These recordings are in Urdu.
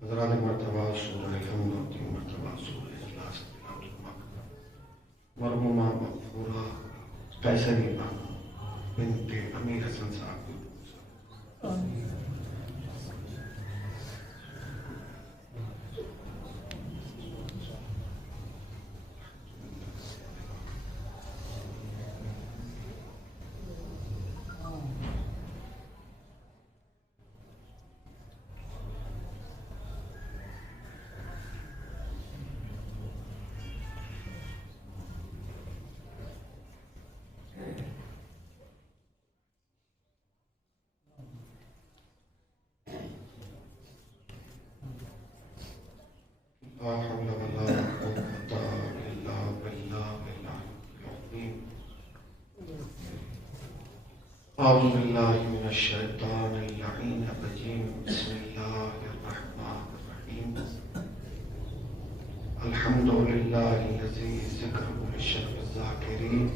حضرات مرتبہ سورہ الحمد اور 3 مرتبہ سورہ اخلاص مرحومہ مغفورہ قیصری بنت امیر حسن صاحب لا حول ولا قوة إلا بالله العظيم. أعوذ بالله من الشيطان اللعين الرجيم. بسم الله الرحمن الرحيم. الحمد لله الذي ذكره للشرف الذاكرين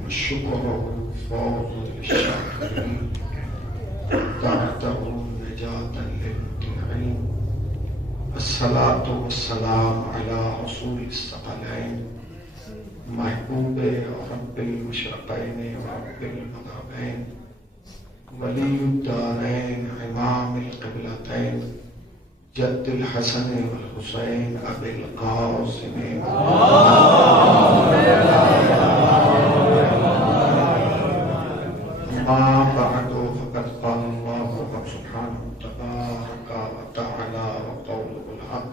وشكره فوز للشاكرين دعته نجاة للمطيعين. الصلاة والسلام على رسول الثقلين محبوب رب المشرقين ورب المغربين ولي الدارين إمام القبلتين جد الحسن والحسين أبي القاسم أما بعد فقد قال الله سبحانه تبارك وتعالى وقوله الحق.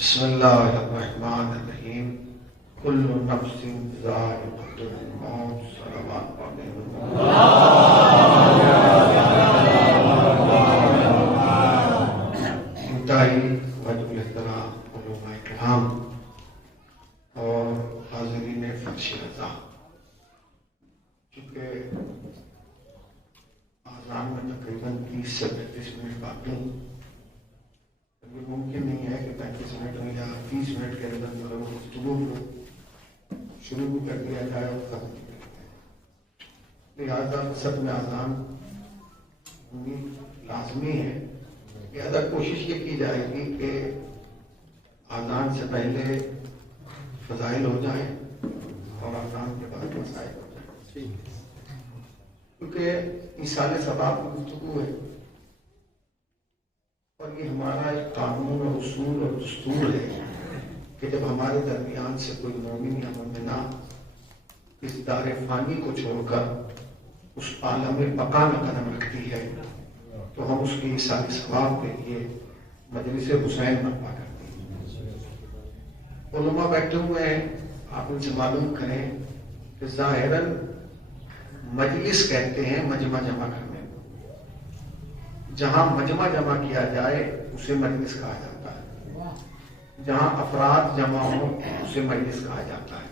بسم الله الرحمن الرحيم. كل نفس ذائقة الموت. صلوات عليه انتہائی وجہ الاحترام علماء کرام اور حاضرین فرش رضا، چونکہ آذان میں تقریباً 30 سے 35 منٹ باقی، یہ ممکن نہیں ہے کہ 35 منٹ میں یا 30 منٹ کے اندر گفتگو کو شروع بھی کر دیا جائے اور ختم بھی کر دیا جائے. لہٰذا سب میں آذان لازمی ہے. لہٰذا کوشش یہ کی جائے گی کہ آذان سے پہلے فضائل ہو جائیں اور آذان کے بعد مسائل ہو جائیں، کیونکہ ایصال ثواب کی گفتگو ہے اور یہ ہمارا ایک قانون اور اصول اور دستور ہے کہ جب ہمارے درمیان سے کوئی مومن یا مومنہ اس دار فانی کو چھوڑ کر اس عالم بقا میں قدم رکھتی ہے تو ہم اس کی ایصال ثواب کے لیے مجلس حسین برپا کرتے ہیں. علماء بیٹھے ہوئے ہیں، آپ ان سے معلوم کریں کہ ظاہراً مجلس کہتے ہیں مجمع جمع کرنے کو. جہاں مجمع جمع کیا جائے اسے مجلس کہا جاتا ہے، جہاں افراد جمع ہوں اسے مجلس کہا جاتا ہے،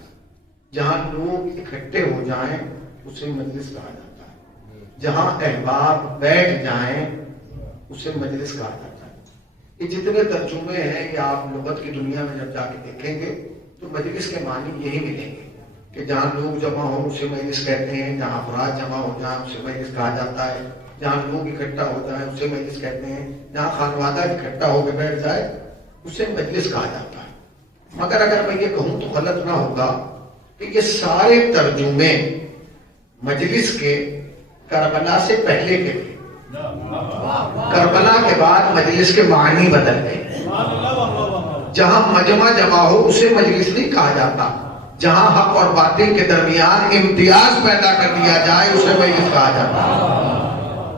جہاں لوگ اکٹھے ہو جائیں اسے مجلس کہا جاتا ہے، جہاں احباب بیٹھ جائیں اسے مجلس کہا جاتا ہے. یہ جتنے ترجمے ہیں یہ آپ لغت کی دنیا میں جب جا کے دیکھیں گے تو مجلس کے معنی یہی ملیں گے کہ جہاں لوگ جمع ہوں اسے مجلس کہتے ہیں، جہاں افراد جمع ہو جائیں اسے مجلس کہا جاتا ہے، جہاں لوگ اکٹھا ہو جائیں اسے مجلس کہتے ہیں، جہاں خانوادہ اکٹھا ہو کے بیٹھ جائے اسے مجلس کہا جاتا ہے. مگر اگر میں یہ کہوں تو غلط نہ ہوگا کہ یہ سارے ترجمے مجلس کے کربلا سے پہلے کے تھے. کربلا کے بعد مجلس کے معنی بدل گئے. جہاں مجمع جمع ہو اسے مجلس نہیں کہا جاتا. جہاں حق اور باطل کے درمیان امتیاز پیدا کر دیا جائے اسے مجلس کہا جاتا.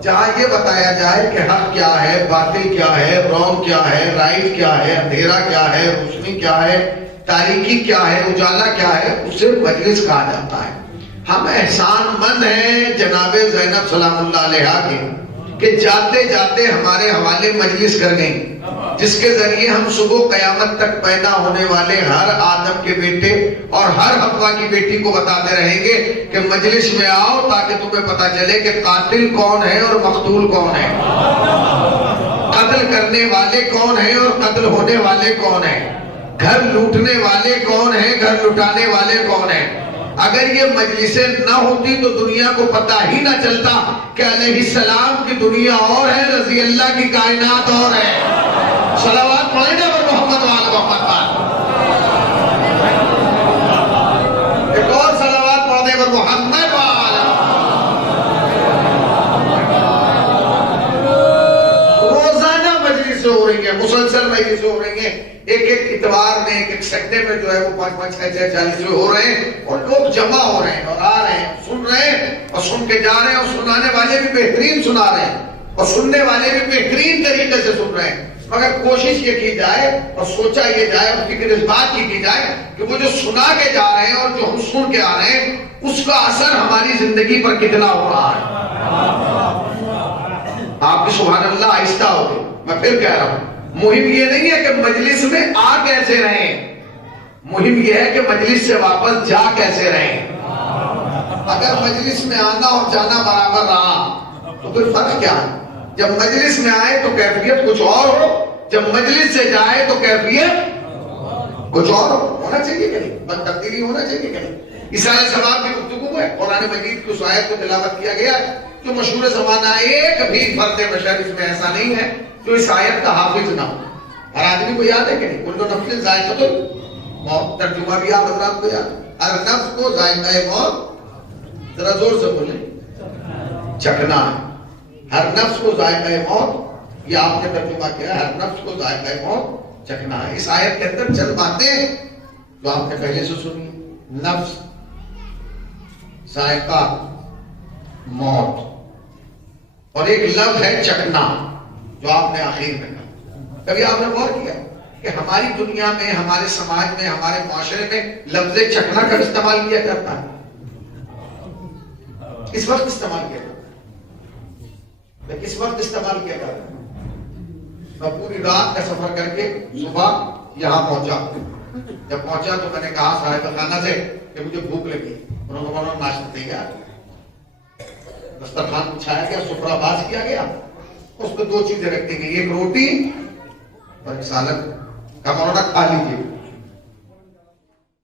جہاں یہ بتایا جائے کہ حق کیا ہے، باطل کیا ہے، رونگ کیا ہے، رائٹ کیا ہے، اندھیرا کیا ہے، روشنی کیا ہے، تاریکی کیا ہے، اجالا کیا ہے، اسے مجلس کہا جاتا ہے. ہم احسان مند ہیں جناب زینب سلام اللہ علیہا کے کہ جاتے جاتے ہمارے حوالے مجلس کر گئیں، جس کے ذریعے ہم صبح قیامت تک پیدا ہونے والے ہر آدم کے بیٹے اور ہر حوا کی بیٹی کو بتاتے رہیں گے کہ مجلس میں آؤ تاکہ تمہیں پتا چلے کہ قاتل کون ہے اور مقتول کون ہے، قتل کرنے والے کون ہیں اور قتل ہونے والے کون ہیں، گھر لوٹنے والے کون ہیں، گھر لٹانے والے کون ہیں. اگر یہ مجلسیں نہ ہوتی تو دنیا کو پتہ ہی نہ چلتا کہ علیہ السلام کی دنیا اور ہے، رضی اللہ کی کائنات اور ہے. صلوات پڑھیں گے اور محمد وآل محمد پاک. ایک اور صلوات پڑھیں گے اور محمد وآل. روزانہ مجلسیں ہو رہی ہیں، مسلسل مجلسیں ہو رہی ہیں. ایک ایک اتوار میں ایک ایک سنڈے میں جو ہے وہ 5-5 6-6 40 ہو رہے ہیں اور لوگ جمع ہو رہے ہیں اور آ رہے ہیں، سن رہے ہیں اور سن کے جا رہے ہیں اور سنانے والے بھی بہترین سنا رہے ہیں اور سننے والے بھی بہترین طریقے سے سن رہے ہیں. مگر کوشش یہ کی جائے اور سوچا یہ جائے اور فکر اس بات کی جائے کہ وہ جو سنا کے جا رہے ہیں اور جو ہم سن کے آ رہے ہیں اس کا اثر ہماری زندگی پر کتنا ہو رہا ہے. آپ کی سبحان اللہ آہستہ ہو گئی. میں پھر کہہ رہا ہوں، مہم یہ نہیں ہے کہ مجلس میں آ کیسے رہیں، مہم یہ ہے کہ مجلس سے واپس جا کیسے رہیں. اگر مجلس میں آنا اور جانا برابر رہا تو پھر فرق کیا ہے؟ جب مجلس میں آئے تو کیفیت کچھ اور ہو، جب مجلس سے جائے تو کیفیت کچھ اور ہونا چاہیے کہ نہیں، بد تبدیلی ہونا چاہیے کہ نہیں. اصالہ ثواب کی گفتگو ہے، قرآن مجید کی اس آیت کو تلاوت کیا گیا جو مشہور زمانہ ایک بھی فرد بشر اس میں ایسا نہیں ہے جو اس آیت کا حافظ نہ ہو. ہر آدمی کو یاد ہے کہ نہیں، کل نفس ذائقۃ الموت، ترجمہ بھی آپ حضرات کو یاد ہے. ہر نفس کو ذائقہ موت، ذرا زور سے بولیں، چکھنا ہے. ہر نفس کو ذائقہ موت، یہ آپ نے ترجمہ کیا، ہر نفس کو ذائقہ موت چکھنا ہے. اس آیت کے اندر چند باتیں جو آپ نے پہلے سے سنی، نفس، ذائقہ، موت، اور ایک لفظ ہے چکھنا جو آپ نے آخر میں کہا. کبھی آپ نے غور کیا کہ ہماری دنیا میں، ہمارے سماج میں، ہمارے معاشرے میں لفظ چکھنا کا استعمال کیا جاتا ہے؟ اس وقت استعمال کیا جاتا ہے، کس وقت استعمال کیا جاتا ہے؟ میں پوری رات کا سفر کر کے صبح یہاں پہنچا. جب پہنچا تو میں نے کہا صاحب خانہ سے کہ مجھے بھوک لگی. انہوں نے ناشتہ دیا، دسترخوان بچھایا گیا، سفرہ باز کیا گیا، اس پہ دو چیزیں رکھ دی گئی، ایک روٹی اور ایک سالن. کہا مولانا کھا لیجیے.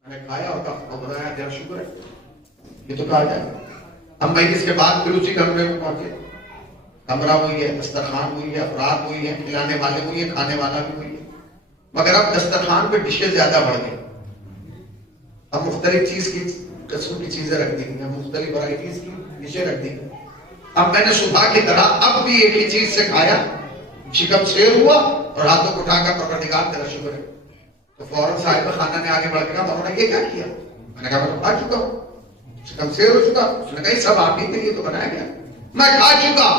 میں نے کھایا اور کہا بتایا تیرا شکر ہے، یہ تو کہا جائے. ہم مجلس کے بعد پھر اسی کمرے میں پہنچے. کمرہ وہی ہے، دسترخوان وہی ہے، افراد وہی ہے، کھلانے والے وہی ہے، کھانے والا بھی وہی ہے. مگر اب دسترخوان پہ ڈشیں زیادہ بڑھ گئی. اب مختلف چیز کی قسم کی چیزیں رکھ دی گئی، مختلف ورائٹیز کی ڈشیں رکھ دی گئی. اب میں نے صبح کی طرح اب بھی ایک ہی چیز سے کھایا، شکم سیر ہوا اور ہاتھوں کو اٹھا کر پروردگار تیرا شکر ہے. تو فوراً صاحب خانہ نے آگے بڑھ کے کہا مولانا یہ کیا کیا؟ میں نے کہا میں تو کھا چکا ہوں، شکم سیر ہو چکا. اس نے کہا سب آپ ہی کے لیے تو بنایا گیا، میں کھا چکا.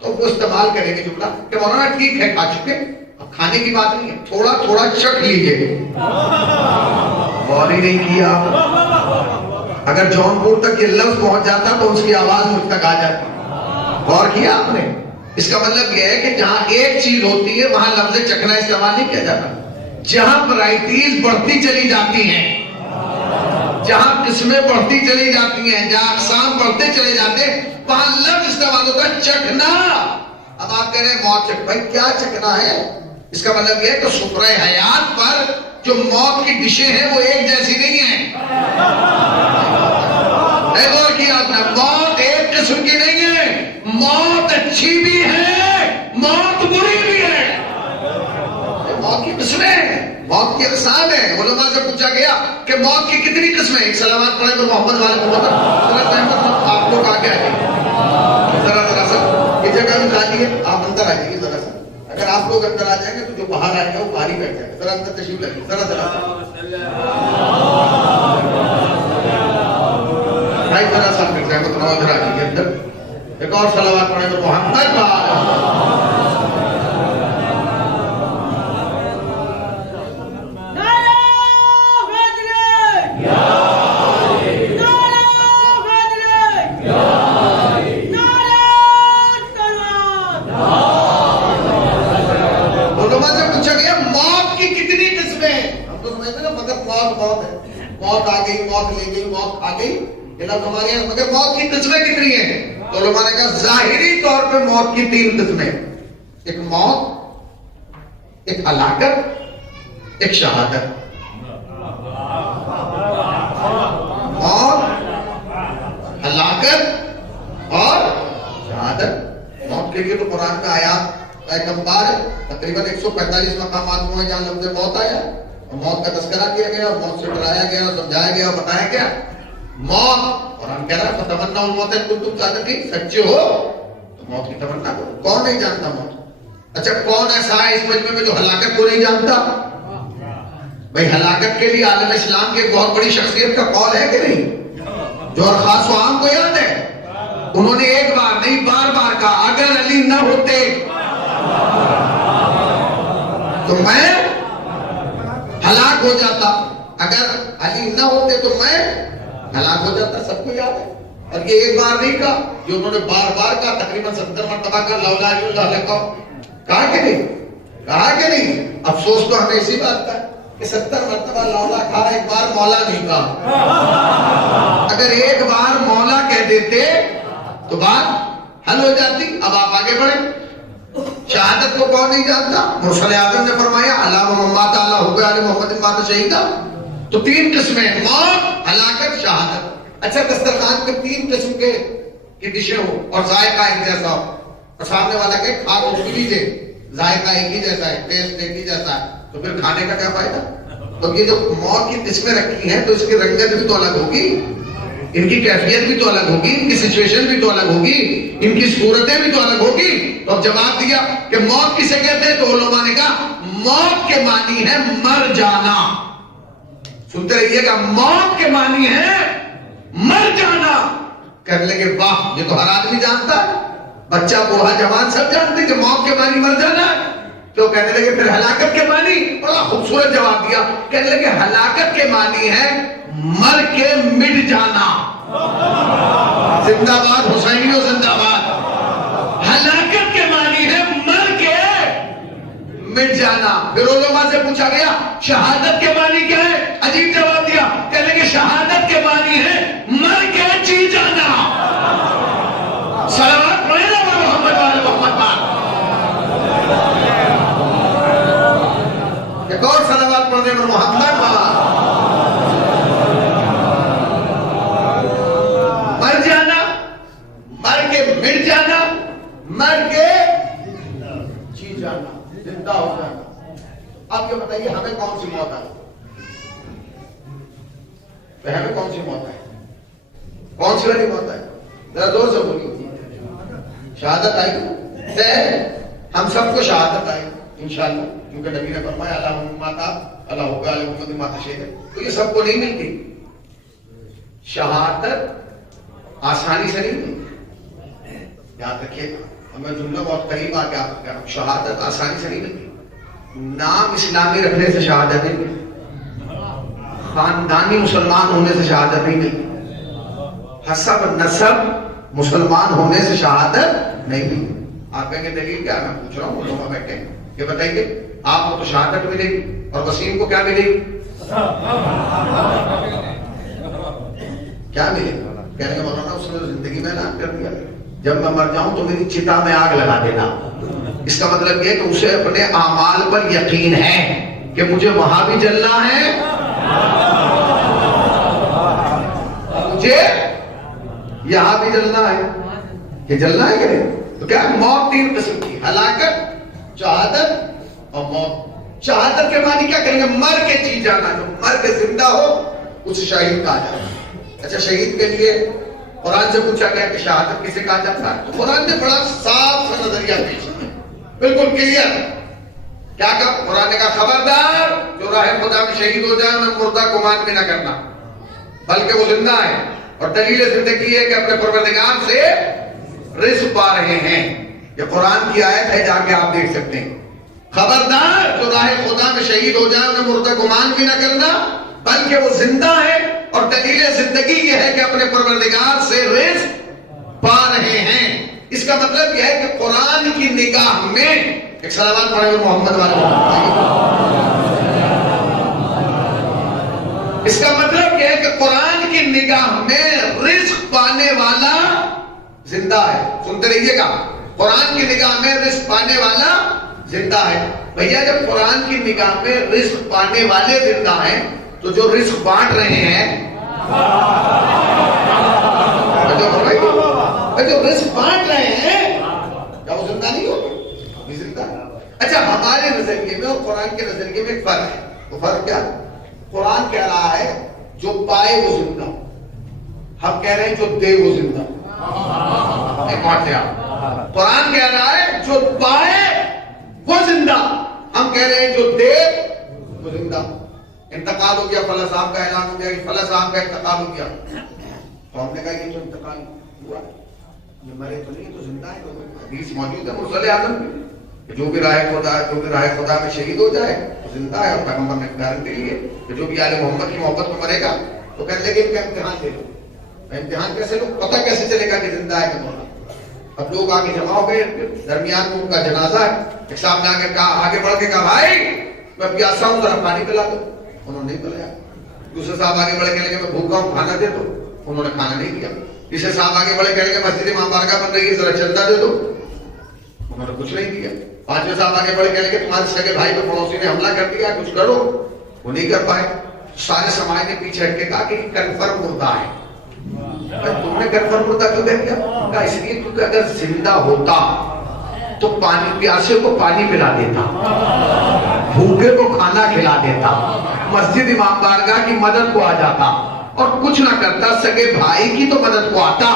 تو وہ استعمال کریں گے جملہ کہ مولانا ٹھیک ہے کھا چکے، اب کھانے کی بات نہیں ہے، تھوڑا تھوڑا چکھ لیجیے. غور ہی نہیں کیا. اگر جونپور تک یہ لفظ پہنچ جاتا تو اس کی آواز مجھ تک آ جاتی. غور کیا آپ نے؟ اس کا مطلب یہ ہے کہ جہاں ایک چیز ہوتی ہے وہاں لفظ چکھنا استعمال نہیں کیا جاتا. جہاں ورائٹیز بڑھتی چلی جاتی ہیں، جہاں قسمیں بڑھتی چلی جاتی ہیں، جہاں اقسام بڑھتے چلے جاتے ہیں، وہاں لفظ استعمال ہوتا ہے چکھنا. اب آپ کہہ رہے ہیں موت چکھ، بھائی کیا چکھنا ہے؟ اس کا مطلب یہ ہے کہ سفرہ حیات پر جو موت کی ڈشیں ہیں وہ ایک جیسی نہیں ہیں. غور کیا آپ نے؟ موت ایک قسم کی نہیں ہے. موت اچھی بھی ہے، موت بری بھی ہے. موت کی قسمیں ہیں، موت کی اقسام ہیں. علماء سے پوچھا گیا کہ موت کی کتنی قسمیں؟ ایک سلامات پڑھیں تو محمد والے محمد آپ کو کہا کیا ہے؟ ذرا سا یہ جگہ بھی خالی ہے، آپ اندر آ جائیے ذرا سا. اگر آپ لوگ اندر آ جائیں گے تو جو باہر آئے گا وہ باہر ہی بیٹھ جائے گا. ذرا اندر تشریف لائیے، ذرا بھائی ذرا سا بیٹھ جائے گا تو ادھر آ جائیے اندر. ایک اور صلوات پڑھیں تو محمد موت آ گئی، موت لے گئی، موت آ گئی، یہ لفظ ہمارے یہاں. مگر موت کی قسمیں کتنی ہیں؟ تو علماء نے کہا ظاہری طور پہ موت کی 3 قسمیں. ایک موت، ایک ہلاکت، ایک شہادت. موت، ہلاکت اور شہادت. موت کے لیے تو قرآن میں آیات ایک انبار ہے، تقریباً 145 مقامات میں جہاں لفظ موت آیا اور موت کا تذکرہ کیا گیا، موت سے ڈرایا گیا، سمجھایا گیا، بتایا گیا. موت، قرآن کہہ رہا ہے فتمنوا الموت ان کنتم صادقین، سچے ہو تو موت کی تمنا کرو. کون نہیں جانتا موت؟ اچھا کون ایسا ہے اس مجمع میں جو ہلاکت کو نہیں جانتا؟ بھائی ہلاکت کے لیے عالم اسلام کی ایک بہت بڑی شخصیت کا قول ہے کہ نہیں، جو اور خاص و عام کو یاد ہے. انہوں نے ایک بار نہیں بار بار کہا اگر علی نہ ہوتے تو میں ہلاک ہو جاتا، اگر علی نہ ہوتے تو میں ہلاک ہو جاتا. سب کو یاد ہے. اور یہ ایک بار نہیں کہا، جو انہوں نے بار بار کہا، تقریباً 70 مرتبہ کا لولا علی اللہ کا. کہا کہ نہیں؟ کہا کہ نہیں؟ افسوس تو ہمیں اسی بات کا کہ 70 مرتبہ لولا کہا، ایک بار مولا نہیں کہا. اگر ایک بار مولا کہہ دیتے تو بات حل ہو جاتی. اب آپ آگے بڑھیں. شہادت کو کون نہیں جانتا؟ مرسل اعظم نے فرمایا اللہ محمد اللہ ہوگا علی محمد مات شہیدہ. تو 3 قسمیں، موت، ہلاکت، شہادت. اچھا دسترخوان پہ 3 قسم کی ڈشیں ہو اور ذائقہ ایک جیسا ہو اور سامنے والا کہ کھا تو لیجیے، ذائقہ ایک ہی جیسا ہے، ٹیسٹ ایک ہی جیسا ہے، تو پھر کھانے کا کیا فائدہ؟ تو یہ جو موت کی قسمیں رکھی ہیں تو اس کی رنگت بھی تو الگ ہوگی، ان کی کیفیت بھی تو الگ ہوگی، ان کی سچویشن بھی تو الگ ہوگی، ان کی صورتیں بھی تو الگ ہوگی. تو اب جواب دیا کہ موت کسے کہتے ہیں؟ تو علماء نے کہا موت کے معنی ہے مر جانا. سنتے رہیے گا، موت کے معنی ہے مر جانا. کہنے لگے واہ، یہ تو ہر آدمی جانتا ہے، بچہ بوڑھا جوان سب جانتے ہیں کہ موت کے معنی مر جانا ہے. تو کہنے لگے پھر ہلاکت کے معنی؟ بڑا خوبصورت جواب دیا. کہنے لگے ہلاکت کے معنی ہے مر کے مٹ جانا. زندہ باد حسینیوں، زندہ باد. ہلاکت کے معنی ہے مر کے مٹ جانا. پھر علماء سے پوچھا گیا شہادت کے معنی کیا ہے؟ عجیب جواب دیا. کہنے لگے شہادت کے معنی ہے مر کے جی جانا. صلوات پڑھیں نا محمد والے محمد پاک. ایک اور صلوات پڑھنے پر محمد پاک. مر جانا، مر کے مٹ جانا، مر کے جی جانا، زندہ ہو جانا. اب یہ بتائیے ہمیں کون سی موت آئی؟ ہمیں کون سی موت آئی؟ کون سی والی موت آئی؟ ذرا زور سے بولیے. شہادت آئی. ہم سب کو شہادت آئی انشاءاللہ، کیونکہ نبی نے فرمایا اللہ ماتا اللہ ہوگا علی محمد مات شہیدہ. تو یہ سب کو نہیں ملتی. شہادت آسانی سے نہیں ملتی، یاد رکھیے گا. ہمیں جملہ بہت قریب آ کے آپ کہہ رہا ہوں، شہادت آسانی سے نہیں ملتی. نام اسلامی رکھنے سے شہادت نہیں ملتی، خاندانی مسلمان ہونے سے شہادت نہیں ملتی، حسب نسب مسلمان ہونے سے شہادت نہیں ملتی. آپ کہیں گے دلیل کیا؟ میں پوچھ رہا ہوں، لوگ بیٹھے ہیں، یہ بتائیں گے آپ کو تو شہادت ملے گی اور وسیم کو کیا ملے گی؟ کیا ملے گا؟ کہنے کا مولانا اس نے زندگی میں اعلان کر دیا جب میں مر جاؤں تو میری چتا میں آگ لگا دینا. اس کا مطلب یہ کہ اسے اپنے اعمال پر یقین ہے کہ مجھے وہاں بھی جلنا ہے، مجھے یہاں بھی جلنا ہے. یہ جلنا ہے کہ نہیں؟ تو کیا موت 3 قسم کی، ہلاکت، شہادت اور موت. شہادت کے معنی کیا کریں گے؟ مر کے جی جانا. جو مر کے زندہ ہو اسے شہید کہا جاتا ہے. اچھا شہید کے لیے قرآن سے پوچھا گیا کہ شہادت کسے کہا جاتا ہے؟ تو قرآن نے بڑا صاف سا نظریہ پیش کیا، بالکل کلیئر. کیا کہا قرآن نے؟ کہا خبردار جو راہ خدا میں شہید ہو جائے انہیں مردہ گمان بھی نہ کرنا بلکہ وہ زندہ ہے، اور دلیل زندگی ہے کہ اپنے پروردگار سے رزق پا رہے ہیں. یہ قرآن کی آیت ہے، جا کے آپ دیکھ سکتے ہیں. خبردار جو راہ خدا میں شہید ہو جائے انہیں مردہ گمان بھی نہ کرنا بلکہ وہ زندہ ہے، اور دلیل زندگی یہ ہے کہ اپنے پروردگار سے رزق پا رہے ہیں. اس کا مطلب یہ ہے کہ قرآن کی نگاہ میں، ایک صلوات پڑھے ہوئے محمد والے. اس کا مطلب یہ ہے کہ قرآن کی نگاہ میں رزق پانے والا زندہ ہے. سنتے رہیے گا، قرآن کی نگاہ میں رزق پانے والا زندہ ہے. بھیا جب قرآن کی نگاہ میں رزق پانے والے زندہ ہیں تو جو رزق بانٹ رہے ہیں، جو رزق بانٹ رہے ہیں، کیا وہ زندہ نہیں ہو؟ نہیں زندہ. اچھا، ہمارے نظریے میں اور قرآن کے نظریے میں ایک فرق ہے. وہ فرق کیا؟ قرآن کہہ رہا ہے جو پائے وہ زندہ، ہم کہہ رہے ہیں جو دے وہ زندہ. قرآن کہہ رہا ہے جو پائے وہ زندہ، ہم کہہ رہے ہیں جو دے وہ زندہ. انتقال ہو گیا، فلاں صاحب کا اعلان ہو گیا کہ فلاں صاحب کا انتقال ہو گیا، تو ہم نے کہا یہ تو انتقال ہوا، یہ مرے تو نہیں، تو زندہ ہے. حدیث موجود ہے مرسل اعظم میں، جو بھی راہ خدا میں شہید ہو جائے تو زندہ ہے. اور پیغمبر نے گارنٹی لی ہے کہ جو بھی آل محمد کی محبت میں مرے گا تو کہنے لگے ان کا امتحان دے لو. امتحان کیسے لو؟ پتہ کیسے چلے گا کہ زندہ ہے کہ مرا؟ اب لوگ آگے جمع ہو گئے، درمیان میں ان کا جنازہ ہے. ایک صاحب نے آگے کہا، آگے بڑھ کے کہا بھائی میں پیاسا ہوں، ذرا پانی پلا دو. انہوں نے نہیں پلایا. دوسرے صاحب آگے بڑھ کے لگے میں بھوکا ہوں، کھانا دے دو. انہوں نے کھانا نہیں دیا. تیسرے صاحب آگے بڑھ کے لگے مسجد امام بارگاہ بن رہی ہے، ذرا چندہ دے دو. انہوں نے کچھ نہیں دیا. پانچویں صاحب آگے بڑھ کے لگے تمہارے سگے بھائی پہ پڑوسی نے حملہ کر دیا، کچھ کرو. وہ نہیں کر پائے. سارے سماج نے پیچھے ہٹ کے کہا کہ کنفرم مردہ ہے. تم نے کنفرم مردہ کیوں دے دیا؟ کہا اس لیے کیونکہ اگر زندہ ہوتا تو پانی پیاسے کو پانی پلا دیتا، بھوکے کو کھانا کھلا دیتا، مسجد امام بارگاہ کی مدد کو آ جاتا، اور کچھ نہ کرتا سگے بھائی کی تو مدد کو آتا.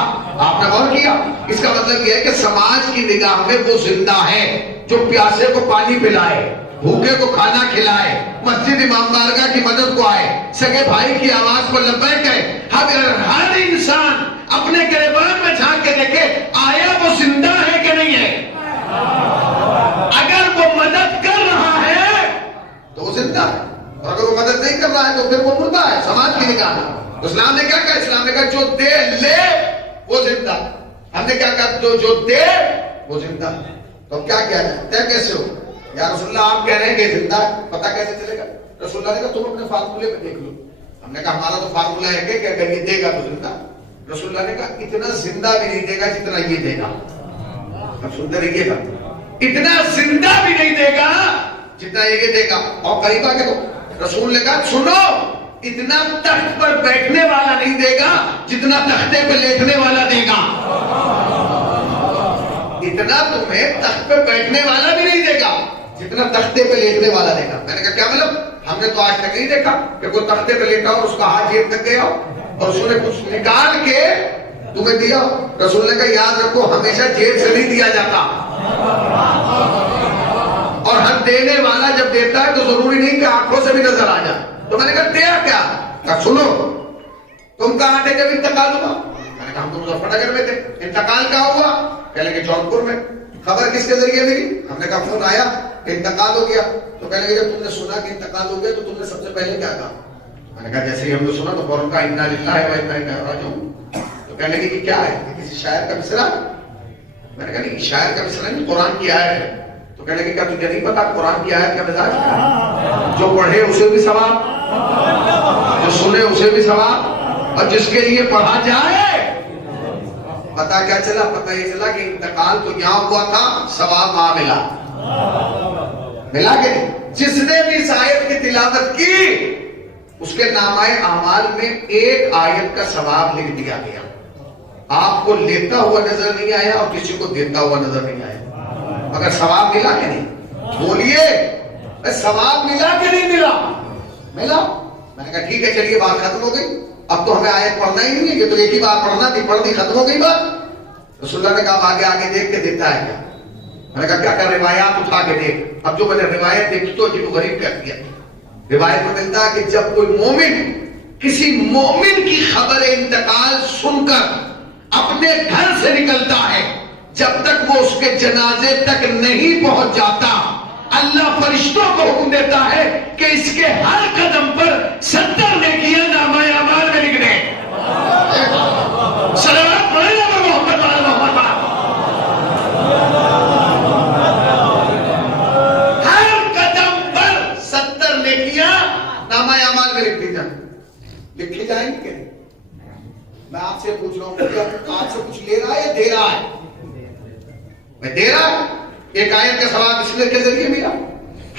آپ نے غور کیا؟ اس کا مطلب یہ ہے کہ سماج کی نگاہ میں وہ زندہ ہے جو پیاسے کو پانی پلائے، بھوکے کو کھانا کھلائے، مسجد امام بارگاہ کی مدد کو آئے، سگے بھائی کی آواز پر لبیک کہے. ہر انسان اپنے گریبان میں جھانک کے دیکھے آیا وہ زندہ ہے کہ نہیں ہے. اگر وہ مدد کر رہا ہے تو وہ زندہ ہے، اور اگر وہ مدد نہیں کر رہا ہے تو پھر وہ مردہ ہے سماج کی نگاہ میں. اسلام نے کیا کہا؟ اسلام نے کہا جو دے لے وہ زندہ. ہم نے کیا کہا؟ جو دے وہ زندہ. تو کیا کیا جائے؟ طے کیسے ہو؟ یا رسول اللہ آپ کہہ رہے ہیں کہ زندہ ہے، پتہ کیسے چلے گا؟ رسول اللہ نے کہا تم اپنے فارمولے پہ دیکھ لو. ہم نے کہا ہمارا تو فارمولہ ہے کہ اگر یہ دے گا تو زندہ. رسول اللہ نے کہا اتنا زندہ بھی نہیں دے گا جتنا یہ دے گا. اب سنتے رہیے گا، اتنا زندہ بھی نہیں دے گا جتنا یہ دے گا. اور قریب آ کے تو رسول نے کہا سنو، اتنا تخت پر بیٹھنے والا نہیں دے گا جتنا تختے پہ لیٹنے والا دے گا. اتنا تمہیں تخت پہ بیٹھنے والا بھی نہیں دے گا جتنا تختے پہ لیٹنے والا دے گا. میں نے کہا کیا مطلب؟ ہم نے تو آج تک نہیں دیکھا کہ کوئی تختے پہ لیٹا اور اس کا ہاتھ جیب تک گیا اور اس نے کچھ نکال کے تمہیں دیا. رسول نے کہا یاد رکھو ہمیشہ جیب سے نہیں دیا جاتا، اور ہر دینے والا جب دیتا ہے تو ضروری نہیں کہ آنکھوں سے بھی نظر آ جائے. تو میں نے کہا دیا کیا؟ کہا سنو تم کہاں تھے جب انتقال ہوا؟ میں نے کہا ہم تو مظفر نگر میں تھے. انتقال کہاں ہوا؟ کہنے لگے جونپور میں. خبر کس کے ذریعے ملی؟ ہم نے کہا فون آیا کہ انتقال ہو گیا. تو کہنے لگے جب تم نے سنا کہ انتقال ہو گیا تو تم نے سب سے پہلے کیا کہا؟ میں نے کہا جیسے ہی ہم نے سنا تو فوراً کہا انا للہ و انا الیہ راجعون. تو کہنے لگے کہ کیا ہے؟ کسی شاعر کا مصرع؟ میں نے کہا نہیں شاعر کا مصرع نہیں، قرآن کی آیت ہے. تو کہنے لگے کیا تجھے نہیں پتا قرآن کی آیت کا مزاج کیا ہے؟ جو پڑھے اسے بھی ثواب، جو سنے اسے بھی ثواب، اور جس کے لیے پڑھا جائے. پتا کیا چلا؟ پتا یہ چلا کہ انتقال تو یہاں ہوا تھا، ثواب وہاں ملا. ملا کہ نہیں؟ جس نے بھی اس آیت کی تلاوت کی اس کے نامہ اعمال میں ایک آیت کا ثواب لکھ دیا گیا. آپ کو لیتا ہوا نظر نہیں آیا اور کسی کو دیتا ہوا نظر نہیں آیا، مگر ثواب ملا کہ نہیں؟ بولیے ثواب ملا کہ نہیں ملا؟ ملا. میں نے کہا ٹھیک ہے چلیے بات ختم ہو گئی. اب تو ہمیں آیت پڑھنا ہی نہیں ہے، یہ تو ایک ہی بار پڑھنا تھی، پڑھ دی ختم ہو گئی بات۔ رسول اللہ نے کہا آگے آگے دیکھ کے دیتا ہے کیا؟ میں نے کہا کیا کر روایات اٹھا کے دیکھ۔ اب جو میں نے روایت دیکھی تو یہ تو غریب کر دیا۔ روایت میں ملتا ہے کہ جب کوئی مومن کسی مومن کی خبر انتقال سن کر اپنے گھر سے نکلتا ہے، جب تک وہ اس کے جنازے تک نہیں پہنچ جاتا، اللہ فرشتوں کو حکم دیتا ہے کہ اس کے ہر قدم پر 70 نیکیاں نامہ اعمال میں لکھ دیں۔ صلوات پڑھیں نا محمد وعلی محمد۔ ہر قدم پر 70 نیکیاں نامہ اعمال میں لکھ دی جائیں۔ لکھی جائیں گی کہ میں آپ سے پوچھ رہا ہوں کہ آپ سے کچھ لے رہا ہے یا دے رہا ہے؟ میں دے رہا ہوں۔ ایک آیت کا سوال اس لیے کے ذریعے ملا،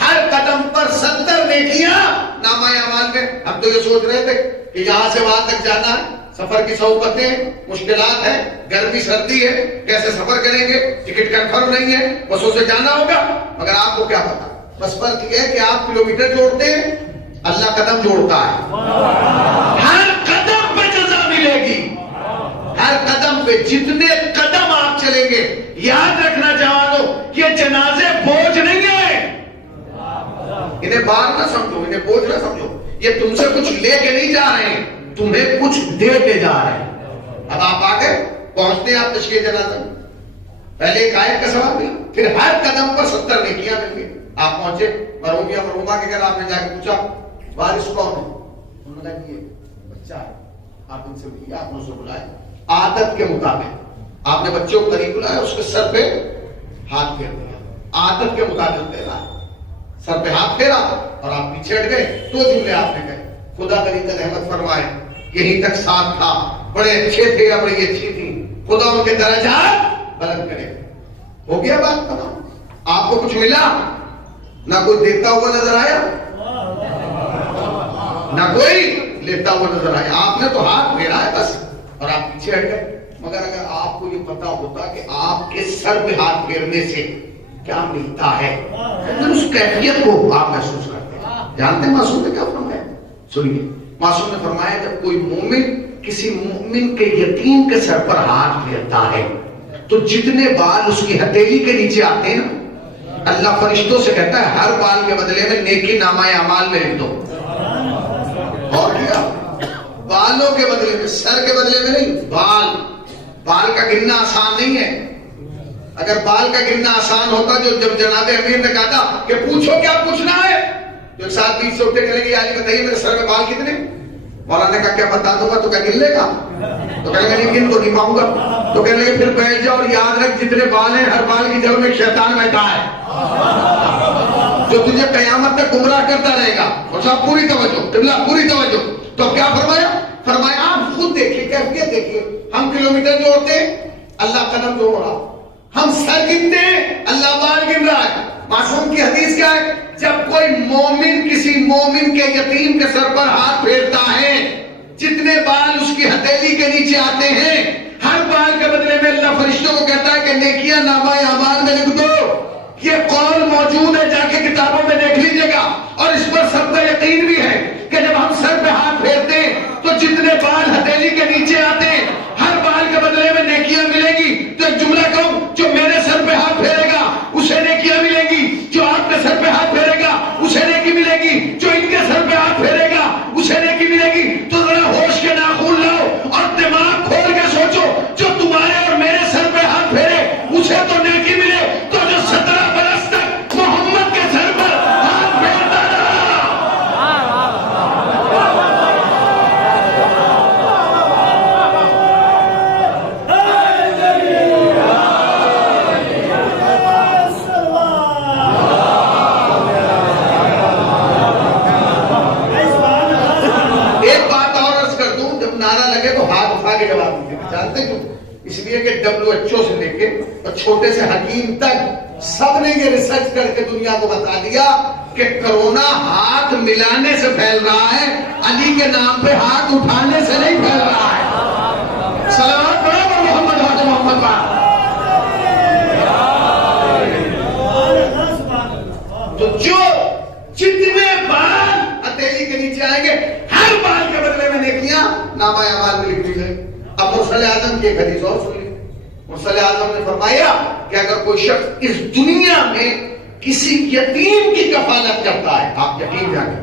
ہر قدم پر 70 نیکیاں نامہ اعمال میں۔ ہم تو یہ سوچ رہے تھے کہ یہاں سے وہاں تک جانا ہے، سفر کی صعوبتیں، مشکلات ہیں، گرمی سردی ہے، کیسے سفر کریں گے، ٹکٹ کنفرم نہیں ہے، بسوں سے جانا ہوگا۔ مگر آپ کو کیا پتا، بس فرق یہ ہے کہ آپ کلومیٹر جوڑتے ہیں، اللہ قدم جوڑتا ہے۔ ہر قدم پہ جزا ملے گی، ہر قدم پہ جتنے قدم آپ چلیں گے۔ یاد رکھنا جوانو، یہ جنازے بوجھ نہیں ہے، انہیں بار نہ سمجھو، انہیں بوجھ نہ سمجھو۔ یہ تم سے کچھ لے کے نہیں جا رہے ہیں، تمہیں کچھ دے کے جا رہے ہیں۔ اب آپ آگے پہنچتے ہیں آپ تشییع جنازہ، پہلے ایک آیت کا سوال ملا، پھر ہر قدم پر 70 نیکیاں مل گئی۔ آپ پہنچے مرحوم یا مرحومہ کے گھر، آپ نے جا کے پوچھا وارث کون ہے؟ انہوں نے کہا یہ بچہ ہے۔ آپ ان سے ملیے، آپ نے اسے بلائے، عادت کے مطابق آپ نے بچے کو قریب بلایا، اس کے سر پہ ہاتھ پھیر دیا، عادت کے مطابق دے رہا، سر پہ ہاتھ پھیرا اور آپ پیچھے ہٹ گئے۔ دو جملے آپ نے کہے، خدا کری کا رحمت فرمائے، یہیں تک ساتھ تھا، بڑے اچھے تھے یا بڑی اچھی تھی، خدا ان کے درجات بلند کرے۔ ہو گیا بات تمام۔ آپ کو کچھ ملا؟ نہ کوئی دیتا ہوا نظر آیا، نہ کوئی لیتا ہوا نظر آیا، آپ نے تو ہاتھ پھیرا ہے بس اور آپ پیچھے ہٹ گئے۔ مگر اگر آپ کو یہ پتا ہوتا کہ آپ کے سر پہ ہاتھ پھیرنے سے کیا ملتا ہے، اس کیفیت کو آپ محسوس کرتے ہیں۔ جانتے ہیں معصوم نے کیا فرمایا؟ سنیے، معصوم نے فرمایا جب کوئی مومن کسی مومن کے یتیم کے سر پر ہاتھ پھیرتا ہے تو جتنے بال اس کی ہتھیلی کے نیچے آتے ہیں نا، اللہ فرشتوں سے کہتا ہے ہر بال کے بدلے میں نیکی نامہ اعمال میں لکھ دو۔ اور کیا؟ بالوں کے بدلے میں، سر کے بدلے میں نہیں، بال کا گننا آسان نہیں ہے۔ اگر بال کا گننا آسان ہوتا، جو جب جناب امیر نے کہا تھا کہ پوچھو کیا پوچھنا ہے، جو ساتھ بیچ سے اٹھے کریں گے علی بتائیے میرے سر میں بال کتنے؟ مولانا نے کہا کیا بتا دوں گا، تو کیا گن لے گا؟ تو کہنے لگے گن تو نہیں پاؤں گا۔ تو کہنے لگے پھر بیٹھ جاؤ اور یاد رکھ جتنے بال ہیں ہر بال کی جڑ میں شیطان بیٹھا ہے جو تجھے قیامت تک گمراہ کرتا رہے گا۔ اور صاحب پوری توجہ، قبلہ پوری توجہ۔ تو کیا فرمایا؟ فرمایا آپ خود دیکھیے، کیفیت دیکھیے۔ ہم کلومیٹر جوڑتے ہیں، اللہ قدم جوڑ رہا، ہم سر گنتے ہیں، اللہ بال گن رہا ہے۔ معصوم کی حدیث کیا ہے؟ جب کوئی مومن کسی مومن کے یتیم کے سر پر ہاتھ پھیرتا ہے، جتنے بال اس کی ہتھیلی کے نیچے آتے ہیں، ہر بال کے بدلے میں اللہ فرشتوں کو کہتا ہے کہ نیکیاں نامہ اعمال میں لکھ دو۔ یہ قول موجود ہے، جا کے کتابوں میں دیکھ لیجئے گا، اور اس پر سب کا یقین بھی ہے کہ جب ہم سر پہ ہاتھ پھیرتے ہیں تو جتنے بال ہتھیلی کے نیچے آتے ہیں، ہر بال کے بدلے میں نیکیاں ملیں گی۔ تو ایک جملہ کہوں، جو میرے سر پہ ہاتھ پھیرے گا اسے نیکیاں ملیں گی، جو آپ کے سر پہ ہاتھ پھیرے گا اسے نیکی ملے گی، جو ان کے سر پہ ہاتھ پھیرے گا اسے نیکی ملے گی۔ تو ذرا ہوش کے ناخن لاؤ اور دماغ کھول کے سوچو، جو تمہارے اور میرے سر پہ ہاتھ پھیرے اسے تو نیکی ملے، تو جو 17 برس تک محمد کے سر پر ہاتھ پھیرتا رہا۔ ایک بات اور عرض کر دوں، جب نعرہ لگے تو ہاتھ اٹھا کے جواب دیجیے۔ جانتے کیوں؟ اس لیے کہ WHO سے لے کے اور چھوٹے سے حکیم تک سب نے یہ ریسرچ کر کے دنیا کو بتا دیا کہ کرونا ہاتھ ملانے سے پھیل رہا ہے، علی کے نام پہ ہاتھ اٹھانے سے نہیں پھیل رہا ہے۔ صلوات پڑھو محمد حاجی محمد پاک۔ تو جو جتنے بال ہتھیلی کے نیچے آئیں گے، ہر بال کے بدلے میں نیکیاں نامہ اعمال میں لکھ دی جائے. اب مرسل اعظم کی ایک حدیث اور سن لی. مرسل اعظم نے فرمایا کہ اگر کوئی شخص اس دنیا میں کسی یتیم کی کفالت کرتا ہے, آپ یتیم جانیں,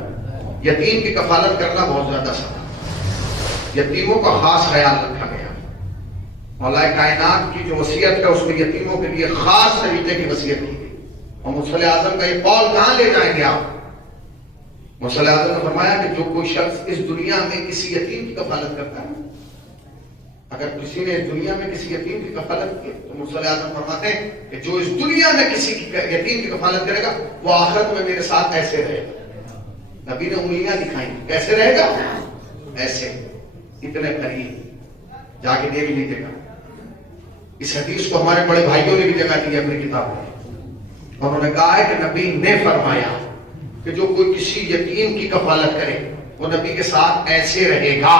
یتیم کی کفالت کرنا بہت زیادہ سخت ہے, یتیموں کا خاص خیال رکھا گیا. مولا کائنات کی جو وصیت ہے اس میں یتیموں کے لیے خاص طریقے کی وصیت کی گئی. اور مرسل اعظم کا یہ قول کہاں لے جائیں گے آپ؟ مرسل اعظم نے فرمایا کہ جو کوئی شخص اس دنیا میں کسی یتیم کی کفالت کرتا ہے, اگر کسی نے اس دنیا میں کسی یتیم کی کفالت کی تو مرسل اعظم فرماتے ہیں کہ جو اس دنیا میں کسی یتیم کی کفالت کرے گا وہ آخرت میں میرے ساتھ ایسے رہے گا. نبی نے انگلیاں دکھائیں, کیسے رہے گا؟ ایسے, اتنے قریب. جا کے دیکھ لیجیے گا. اس حدیث کو ہمارے بڑے بھائیوں نے بھی جگہ دی اپنی کتاب میں. انہوں نے کہا ہے کہ نبی نے فرمایا کہ جو کوئی کسی یتیم کی کفالت کرے وہ نبی کے ساتھ ایسے رہے گا.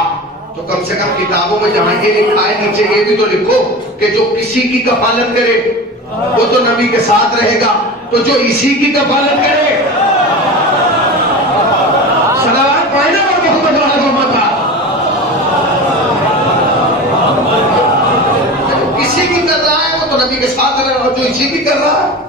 تو کم سے کم کتابوں میں جہاں یہ لکھا ہے نیچے یہ بھی تو لکھو کہ جو کسی کی کفالت کرے وہ تو نبی کے ساتھ رہے گا. تو جو اسی کی کفالت کرے صلوات پڑھنا اور محمد والا محمد کا, جو کسی کی کر رہا ہے وہ تو نبی کے ساتھ رہے گا, اور جو اسی کی کر رہا ہے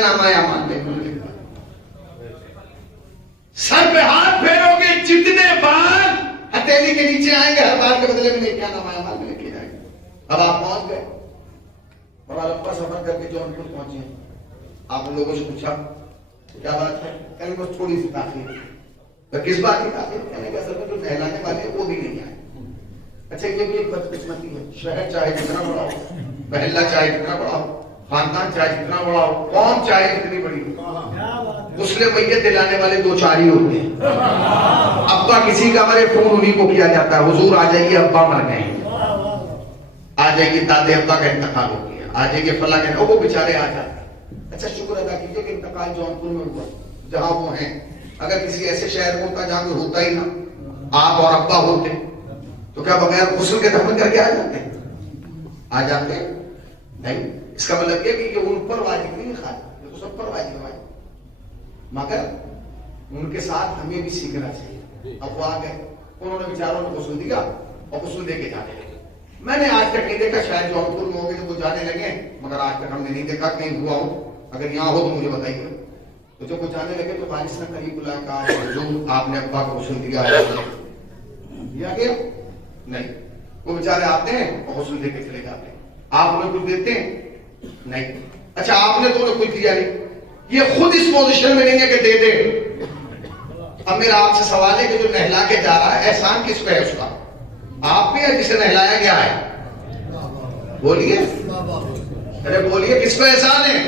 نامہ اعمال میں سر پہ ہاتھ پھیرو گے جتنے بار ہتھیلی کے نیچے آئیں گے ہر بار کے بدلے میں نیکیاں نامہ اعمال میں لکھی جائیں گے. اب آپ پہنچ گئے بڑا لمبا سفر کر کے جونپور پہنچے, آپ ان لوگوں سے پوچھا کیا بات ہے, کہیں بس تھوڑی سی تاخیر. کس بات کی تاخیر؟ کہنے کا سر جو نہلانے والے ہیں وہ بھی نہیں آئے. اچھا یہ بھی ایک بدقسمتی ہے, شہر چاہے جتنا بڑا ہو, محلہ چاہے جتنا بڑا ہو, خاندان چاہے جتنا بڑا ہو, قوم چاہے جتنی بڑی ہو, غسل میت دلانے والے دو چار ہی ہوتے ہیں. ابا کسی کا مرے فون انہیں کو کیا جاتا ہے, حضور آ جائیے ابا مر گئے, آ جائیے دادے ابا کا انتقال ہو گیا, آ جائیے فلاں کا, وہ بیچارے آ جاتے ہیں. اچھا شکر ادا کیجیے کہ انتقال جونپور میں ہوا جہاں وہ ہیں. اگر کسی ایسے شہر میں ہوتا جہاں کوئی ہوتا ہی نہ, آپ اور ابا ہوتے تو کیا بغیر غسل کے دفن کر کے آ جاتے؟ آ جاتے نہیں. اس کا مطلب یہ کہ یہ ان پر واجب نہیں خالی, یہ تو سب پر واجب ہے, مگر ان کے ساتھ ہمیں بھی سیکھنا چاہیے. اب وہ آ گئے, انہوں نے بیچاروں نے غسل دیا اور غسل دے کے جانے لگے. میں نے آج تک نہیں دیکھا, شاید جونپور میں ہو گئے تو وہ جانے لگے, مگر آج تک ہم نے نہیں دیکھا کہیں ہوا ہو. اگر یہاں ہو تو مجھے بتائیے. تو جب وہ جانے لگے تو والد نے قریب بلایا, کہا حضور آپ نے ابا کو غسل دیا گیا نہیں. وہ بیچارے آتے ہیں اور غسل دے کے چلے جاتے ہیں. آپ انہیں کچھ دیتے ہیں نہیں. اچھا آپ نے تو انہیں کچھ دیا نہیں, یہ خود اس پوزیشن میں نہیں ہے کہ دے دے. اب میرا آپ سے سوال ہے کہ جو نہلا کے جا رہا ہے احسان کس پہ ہے اس کا؟ آپ پہ ہے جسے نہلایا گیا ہے؟ بولیے, ارے بولیے کس پہ احسان ہے؟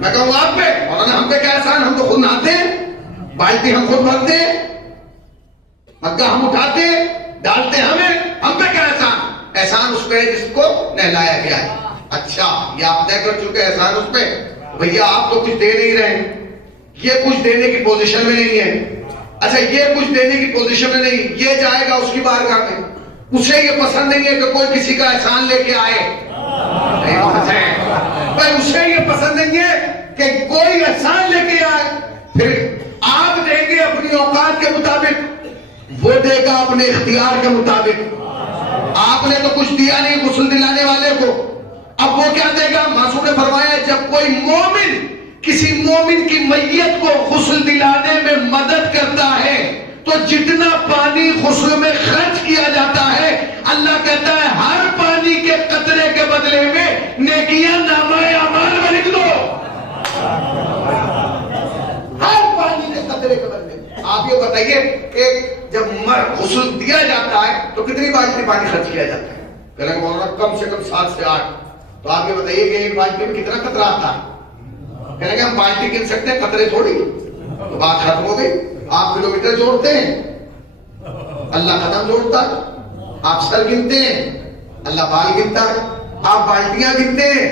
میں کہوں آپ پہ. اور ہم پہ کیا احسان؟ ہم تو خود نہاتے ہیں, بالٹی ہم خود بھرتے ہیں, مگا ہم اٹھاتے ہیں, ڈالتے ہمیں, ہم پہ کیا احسان؟ احسان اس پہ جس کو نہلایا گیا ہے. اچھا یہ آپ طے کر چکے احسان اس پہ. بھیا آپ تو کچھ دے نہیں رہے, یہ کچھ دینے کی پوزیشن میں نہیں ہے. اچھا یہ کچھ دینے کی پوزیشن میں نہیں, یہ جائے گا اس کی بارگاہ میں, اسے یہ پسند نہیں ہے کہ کوئی کسی کا احسان لے کے آئے. بھائی اسے یہ پسند نہیں ہے کہ کوئی احسان لے کے آئے. پھر آپ دیں گے اپنی اوقات کے مطابق, وہ دے گا اپنے اختیار کے مطابق. آپ نے تو کچھ دیا نہیں غسل دلانے والے کو, اب وہ کیا دے گا؟ معصوم نے فرمایا جب کوئی مومن کسی مومن کی میت کو غسل دلانے میں مدد کرتا ہے تو جتنا پانی غسل میں خرچ کیا جاتا ہے اللہ کہتا ہے ہر پانی کے قطرے کے بدلے میں نیکیاں نامہ اعمال میں لکھ دو. ہر پانی کے قطرے کے بدلے میں. آپ یہ بتائیے کہ جب غسل دیا جاتا ہے تو کتنی بالٹی پانی خرچ کیا جاتا ہے؟ کہنے کا مولانا کم سے کم 7 سے 8. تو آپ یہ بتائیے کہ ایک بالٹی میں کتنا قطرہ آتا ہے؟ کہنے کا ہم بالٹی گن سکتے ہیں, قطرے تھوڑی. تو بات ختم ہو گئی. آپ کلومیٹر جوڑتے ہیں, اللہ قدم جوڑتا ہے. آپ سر گنتے ہیں, اللہ بال گنتا ہے. آپ بالٹیاں گنتے ہیں,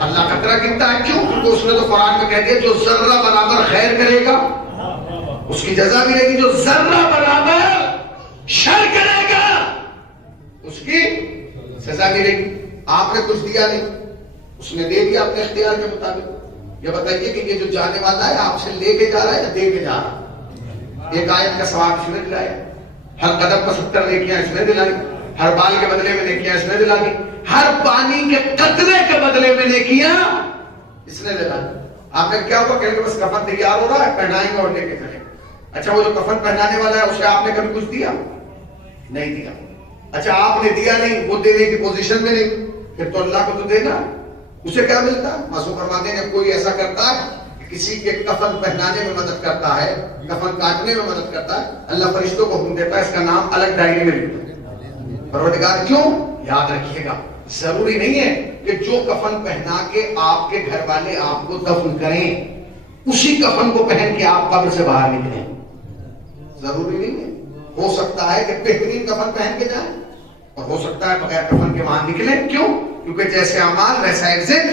اللہ خطرہ گنتا ہے. کیوں؟ کیونکہ اس نے تو قرآن میں کہہ دیا جو ذرہ برابر خیر کرے گا اس کی جزا ملے گی، جو ذرہ برابر شر کرے گا اس کی سزا ملے گی. آپ نے کچھ دیا نہیں، اس نے دے دیا اپنے اختیار کے مطابق. یہ بتائیے کہ یہ جو جانے والا ہے آپ سے لے کے جا رہا ہے یا دے کے جا رہا ہے؟ ایک آیت کا ثواب اس نے دلایا، ہر قدم پر 70 نیکیاں اس نے دلائی، ہر بال کے بدلے میں نیکیاں اس نے دلائی، ہر پانی کے قطرے کے بدلے میں نیکیاں اس نے دلائی. آپ نے کیا ہوا؟ کہ بس کفن تیار ہو رہا ہے، پہنائیں گے اور لے کے چلیں. اچھا وہ جو کفن پہنانے والا ہے اسے آپ نے کبھی کچھ دیا؟ نہیں دیا. اچھا آپ نے دیا نہیں، وہ دینے کی پوزیشن میں نہیں، پھر تو اللہ کو تو دینا. اسے کیا ملتا ہے؟ معصوم فرماتے ہیں کوئی ایسا کرتا ہے کہ کسی کے کفن پہنانے میں مدد کرتا ہے، کفن کاٹنے میں مدد کرتا ہے، اللہ فرشتوں کو حکم دیتا ہے اس کا نام الگ ڈائری میں لکھو. پروردگار کیوں؟ یاد رکھیے گا ضروری نہیں ہے کہ جو کفن پہنا کے آپ کے گھر والے آپ کو دفن کریں اسی کفن کو پہن کے آپ قبر سے باہر نکلیں. ضروری نہیں ہے. ہو سکتا ہے کہ بہترین کفن پہن کے جائیں اور ہو سکتا ہے بغیر کفن کے وہاں نکلیں. کیوں؟ کیونکہ جیسے اعمال ویسا ایگزٹ،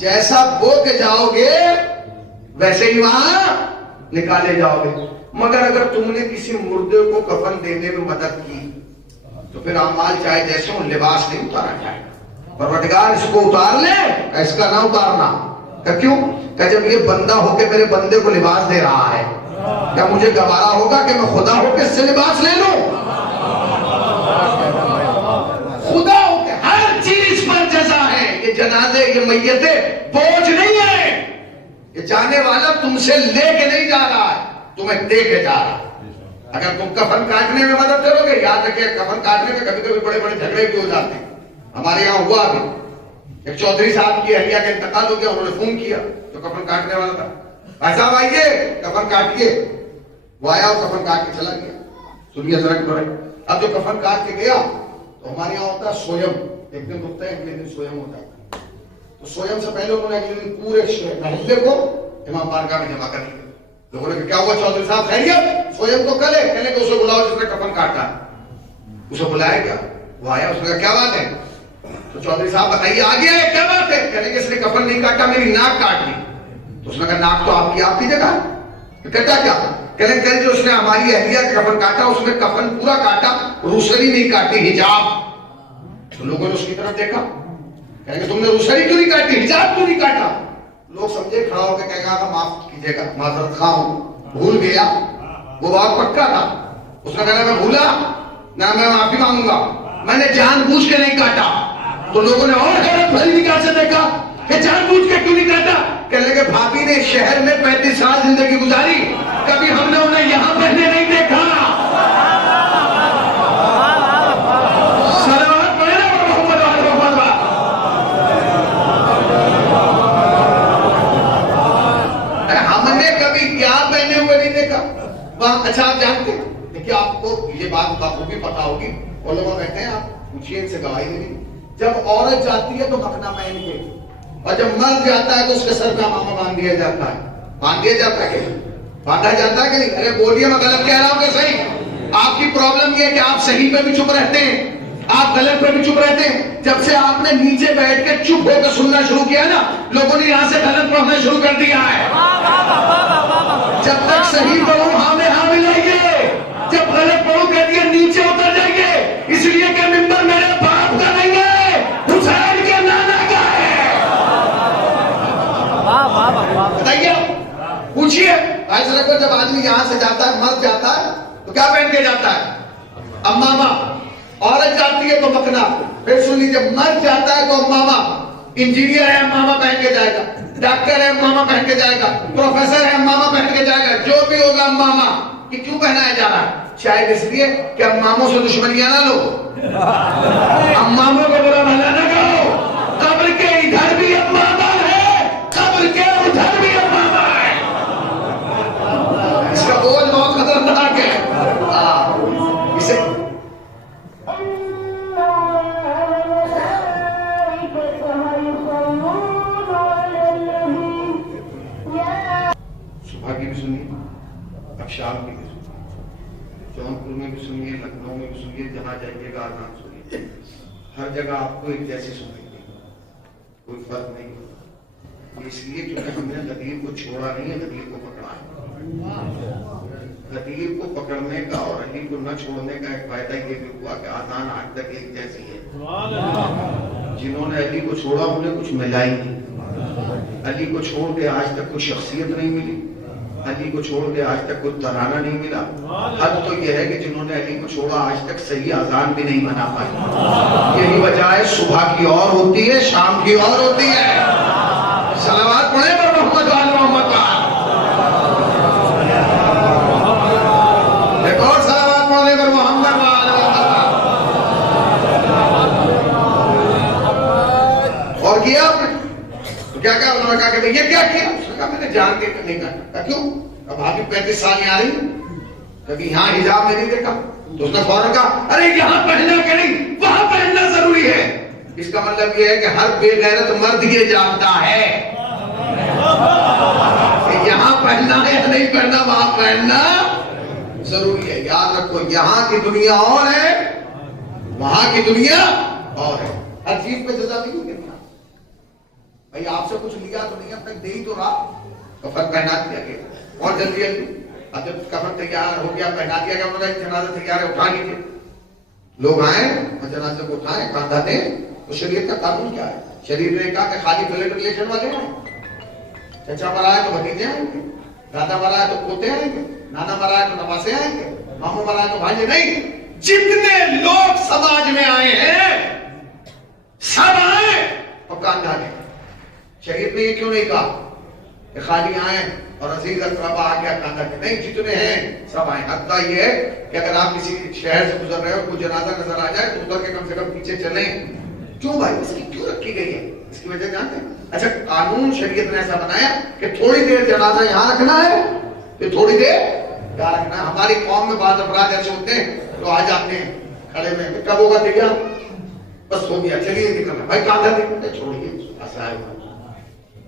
جیسا بو کے جاؤ گے ویسے ہی وہاں نکالے جاؤ گے. مگر اگر تم نے کسی مردے کو کفن دینے میں مدد کی تو پھر اعمال چاہے جیسے ہوں لباس نہیں اتارا جائے. پروردگار اس کو اتار لے، اس کا نہ اتارنا. کہ کیوں؟ کہ جب یہ بندہ ہو کے میرے بندے کو لباس دے رہا ہے کیا مجھے گوارا ہوگا کہ میں خدا ہو کے اس سے لباس لے لوں؟ خدا ہو کے ہر چیز پر جزا ہے. یہ جنازے، یہ میتیں بوجھ نہیں ہے. یہ جانے والا تم سے لے کے نہیں جا رہا ہے، تمہیں دے کے جا رہا ہے. اگر تم کفن کاٹنے میں مدد کرو گے، یاد رکھیں کفن کاٹنے میں کبھی کبھی بڑے بڑے جھگڑے بھی ہو جاتے ہیں. ہمارے یہاں ہوا ابھی ایک چودھری صاحب کی اہلیہ کا انتقال ہو گیا، انہوں نے فون کیا جو کفن کاٹنے والا تھا، بھائی صاحب آئیے کفن کاٹیے. وہ آیا اور کفن کاٹ کے چلا گیا. سنیے ذرا کہ اب جو کفن کاٹ کے گیا تو ہمارے یہاں ہوتا ہے سویم، ایک دن رکتا ہے اگلے دن سویم ہوتا ہے. تو سویم سے پہلے انہوں نے اگلے دن پورے محلے کو امام بارگاہ میں جمع کر دیا. لوگوں نے کیا ہوا چودھری صاحب خیریت؟ سویم تو کل ہے. کہنے کہ اسے بلاؤ جس نے کفن کاٹا. اسے بلایا گیا، وہ آیا، اس نے کہا کیا بات ہے؟ تو چودھری صاحب بتائیے آگے ہے کیا بات ہے؟ کہنے کہ اس نے کفن نہیں کاٹا، میری ناک کاٹ لی. تو اس نے کہا ناک تو آپ کی جگہ. کہتا کیا؟ کہنے کہ جو اس نے ہماری اہلیہ کا کفن کاٹا اس میں کفن پورا کاٹا، روسری نہیں کاٹی، حجاب. تو لوگوں نے اس کی طرف دیکھا، کہیں کہ تم نے روسری کیوں نہیں کاٹی، حجاب کیوں نہیں کاٹا؟ لوگ سمجھے، کھڑا ہو کے کہے گا معاف کیجیے گا، معذرت خواہ ہوں، بھول گیا. وہ بات پکا تھا. اس نے کہا میں بھولا نہ، میں معافی مانگوں گا، میں نے جان بوجھ کے نہیں کاٹا. تو لوگوں نے اور حیرت بھری نگاہ سے دیکھا کہ جان بوجھ کے کیوں نہیں کاٹا؟ کہنے لگے بھابھی نے شہر میں 35 سال زندگی گزاری، کبھی ہم نے انہیں یہاں پہنے نہیں دیکھا. صلوات پڑھے نا محمد وعلى محمد. ہم نے کبھی کیا پہنے ہوئے نہیں دیکھا وہاں. اچھا آپ جانتے ہیں، دیکھیے آپ کو یہ بات بخوبی پتا ہوگی، علماء کہتے ہیں آپ پوچھیے ان سے گواہی نہیں. جب عورت جاتی ہے تو مکھنا پہن کے، اور جب مرد جاتا ہے تو اس کے سر کا امامہ باندھ دیا جاتا ہے. باندھ دیا جاتا ہے کہ باندھا جاتا ہے کہ نہیں؟ ارے بولیے میں غلط کہہ رہا ہوں کہ صحیح؟ آپ کی پرابلم یہ ہے کہ آپ صحیح پہ بھی چپ رہتے ہیں، آپ غلط پہ بھی چپ رہتے ہیں. جب سے آپ نے نیچے بیٹھ کے چپ ہو کے سننا شروع کیا نا، لوگوں نے یہاں سے غلط پڑھنا شروع کر دیا ہے. جب تک صحیح پڑھوں ہاں میں ہاں ملائیے، جب غلط پڑھوں کہہ دیا نیچے اتر جائیے. اس لیے کہ ممبر میرے باپ کا نہیں ہے، حسین کے نانا کا ہے. بتائیے، پوچھیے ایسا لگتا ہے جب آدمی یہاں سے جاتا ہے، مرد جاتا ہے تو کیا پہن کے جاتا ہے؟ امامہ. عورت جاتی ہے تو مکھنا. پھر سن لیجیے، مرد جاتا ہے تو امامہ. انجینئر ہے امامہ پہن کے جائے گا، ڈاکٹر ہے امامہ پہن کے جائے گا، پروفیسر ہے امامہ پہن کے جائے گا، جو بھی ہوگا امامہ. کہ کیوں پہنایا جا رہا ہے؟ شاید اس لیے کہ اماموں سے دشمنیاں نہ لو، اماموں کو برا بھلا نہ کہو. قبر کے ادھر بھی امامہ ہے، قبر کے ادھر بھی امامہ ہے. اس کا بوجھ بہت خطرناک ہے. اسے صبح کی بھی سنیے، اب شام کی بھی سنیے، جونپور میں بھی سنیے، لکھنؤ میں بھی سنیے، جہاں جائیے گا آرام سنیے. ہر جگہ آپ کو ایک جیسی سنیں گے، کوئی فرق نہیں ہوگا۔ اس لیے کیونکہ ہم نے غدیر کو چھوڑا نہیں ہے، غدیر کو پکڑا ہے۔ غدیر کو پکڑنے کا اور علی کو نہ چھوڑنے کا ایک فائدہ یہ بھی ہوا کہ آذان آج تک ایک جیسی ہے۔ جنہوں نے علی کو چھوڑا انہیں کچھ ملا ہی نہیں۔ علی کو چھوڑ کے آج تک کوئی شخصیت نہیں ملی، علی کو چھوڑ کے آج تک کوئی ترانہ نہیں ملا۔ حد تو یہ ہے کہ جنہوں نے علی کو چھوڑا آج تک صحیح اذان بھی نہیں بنا پائی۔ یہی وجہ ہے صبح کی اور ہوتی ہے، شام کی اور ہوتی ہے۔ صلوات پڑھیں پر محمد وآل محمد کا۔ ایک اور صلوات پڑھنے پر محمد وآل محمد کا۔ اور کیا آپ نے کیا کہا؟ انہوں نے کہا کہ یہ کیا کیا؟ اس نے کہا میں نے جان کے نہیں کہا۔ کیوں؟ اب آپ 35 سال میں آ رہی ہیں، کبھی یہاں حجاب میں نہیں دیکھا؟ تو اس نے فوراً کہا ارے یہاں پہننا کہ نہیں، وہاں پہننا ضروری ہے۔ اس کا مطلب یہ ہے کہ ہر بے غیرت مرد یہ جانتا ہے کہ یہاں پہننا ہے یا نہیں پہننا، وہاں پہننا ضروری ہے۔ یاد رکھو، یہاں کی دنیا اور ہے، وہاں کی دنیا اور ہے۔ ہر چیز پہ جزا نہیں ہوگی۔ بھائی آپ سے کچھ لیا تو نہیں، اب تک دے ہی تو رہا، کفن پہنا دیا گیا اور جلدی جلدی۔ اب جب کفن تیار ہو گیا، پہنا دیا گیا، انہوں نے جنازہ تیار ہے، اٹھا لیجیے۔ لوگ آئیں اور جنازے کو اٹھائیں، کاندھا دیں۔ تو شریعت کا قانون کیا ہے؟ شریعت نے کہا کہ خالی بلڈ ریلیشن والے ہیں، چچا مرا ہے تو بھتیجے آئیں گے، دادا مرا ہے تو پوتے آئیں گے، نانا مرا ہے تو نواسے آئیں گے، ماموں مرا ہے تو بھانجے۔ نہیں، جتنے لوگ سماج میں آئے ہیں سب آئیں اور کاندھا دیں۔ شریعت نے یہ کیوں نہیں کہا کہ خالی آئیں اور عزیز اقربا آ گیا کاندھا کے؟ نہیں، جتنے ہیں سب آئیں۔ حتیٰ یہ ہے کہ اگر آپ کسی شہر سے گزر رہے ہو، کوئی جنازہ نظر آ جائے تو ادھر کے کم سے کم پیچھے چلیں۔ کیوں بھائی؟ اس کی کیوں رکھی گئی ہے؟ اس کی وجہ جانتے ہیں؟ اچھا، قانون شریعت نے ایسا بنایا کہ تھوڑی دیر جنازہ یہاں رکھنا ہے، کہ تھوڑی دیر یہاں رکھنا ہے۔ ہماری قوم میں بعض افراد ایسے ہوتے ہیں تو آ جاتے ہیں کھڑے میں، کب ہوگا دیکھا، بس ہو گیا، چلیے نکلنا بھائی، کاندھا دیکھتے چھوڑیے، ایسا ہے۔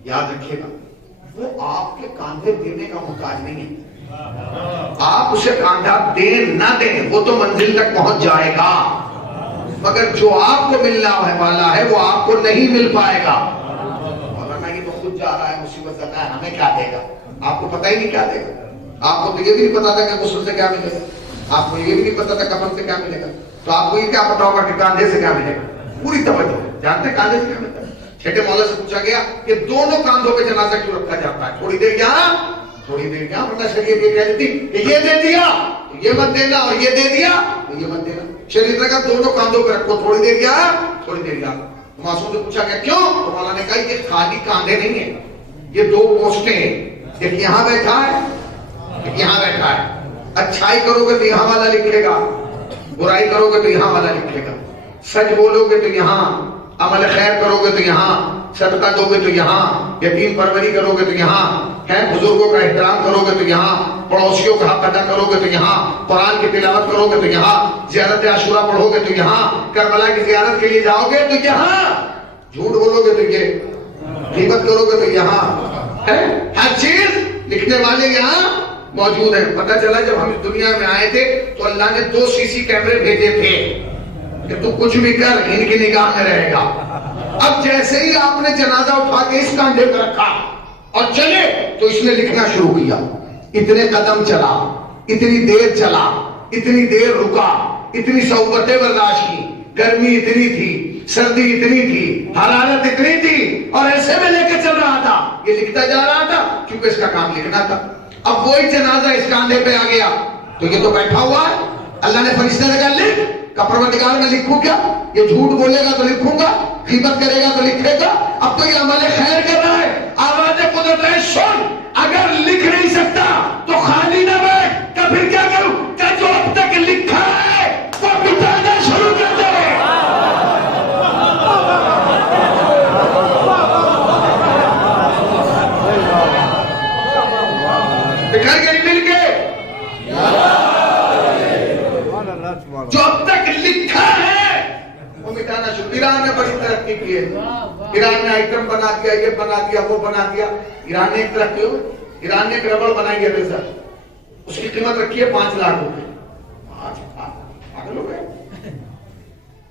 یاد رکھیے گا، وہ آپ کے کاندھے دینے کا محتاج نہیں ہے۔ آپ اسے کاندھا دیں نہ دیں، وہ تو منزل تک پہنچ جائے گا، مگر جو آپ کو ملنا والا ہے وہ آپ کو نہیں مل پائے گا۔ مولانا یہ تو خود جا رہا ہے، مصیبت زدہ ہے، ہمیں کیا دے گا؟ آپ کو پتہ ہی نہیں کیا دے گا۔ آپ کو تو یہ بھی نہیں پتا تھا کہ غسل سے کیا ملے گا، آپ کو یہ بھی نہیں پتا تھا کفن سے کیا ملے گا، تو آپ کو یہ کیا پتا ہوگا کہ کاندھے سے کیا ملے گا؟ پوری توجہ جانتے کاندھے سے کیا ملتا ہے؟ چھٹے مولا سے پوچھا گیا کہ دونوں کاندھوں پہ جنازہ کیوں رکھا جاتا ہے؟ تھوڑی دیر یہاں، تھوڑی دیر یہاں، ورنہ شریعت یہ کہہ دیتی کہ یہ دے دیا تو یہ مت دینا، اور یہ دے دیا تو یہ مت دینا۔ شریعت نے کہا دونوں کاندھوں پہ رکھو، تھوڑی دیر یہاں، تھوڑی دیر یہاں۔ معصوم سے پوچھا گیا کیوں؟ تو مولا نے کہا یہ خالی کاندھے نہیں ہیں، یہ دو پوسٹیں ہیں، ایک یہاں بیٹھا ہے، ایک یہاں بیٹھا ہے۔ اچھائی کرو گے تو یہاں والا لکھے گا، برائی کرو گے تو یہاں والا لکھے گا، سچ بولو گے تو یہاں، عمل خیر کرو گے تو یہاں، صدقہ دو گے تو یہاں، یتیم پروری کرو گے تو یہاں، بزرگوں کا احترام کرو گے تو یہاں، پڑوسیوں کا حق ادا کرو گے تو یہاں، قرآن کی تلاوت کرو گے تو یہاں، زیارت عاشورہ پڑھو گے تو یہاں، کربلا کی زیارت کے لیے جاؤ گے تو یہاں، جھوٹ بولو گے تو یہ، غیبت کرو گے تو یہاں، ہر چیز لکھنے والے یہاں موجود ہیں۔ پتہ چلا جب ہم اس دنیا میں آئے تھے تو اللہ نے 2 CC کیمرے بھیجے تھے کہ تو کچھ بھی کر ان کی نگاہ میں رہے گا۔ اب جیسے ہی آپ نے جنازہ اٹھا کے اس کاندھے پہ رکھا اور چلے تو اس نے لکھنا شروع کیا، اتنے قدم چلا، اتنی دیر چلا، اتنی دیر رکا، اتنی صحبتیں برداشت کی، گرمی اتنی تھی، سردی اتنی تھی، حرارت اتنی تھی، اور ایسے میں لے کے چل رہا تھا، یہ لکھتا جا رہا تھا کیونکہ اس کا کام لکھنا تھا۔ اب وہی جنازہ اس کاندھے پہ آ گیا تو یہ تو بیٹھا ہوا ہے، اللہ نے فرشتے نے کہا لکھ، پروردگار میں لکھوں کیا؟ یہ جھوٹ بولے گا تو لکھوں گا، غیبت کرے گا تو لکھے گا، اب تو یہ عمل خیر کر رہا ہے۔ آواز قدرت ہے سن، اگر لکھ نہیں سکتا تو خالی نہ بیٹھ، کہ پھر کیا کروں؟ کہ جو اب تک لکھا ہے وہ مٹانا شروع کر دے۔ دکھائی گئی مل کے جو اب تک لکھا ہے وہ مٹانا شروع۔ ایران نے بڑی ترقی کی ہے، ایران نے آئٹم بنا دیا، یہ بنا دیا، وہ بنا دیا۔ ایران نے ایک ترقی ہو، ایران نے ایک ربڑ بنائی ہے ریزر، اس کی قیمت رکھی ہے 5 لاکھ روپے۔ پاگل ہو گئے،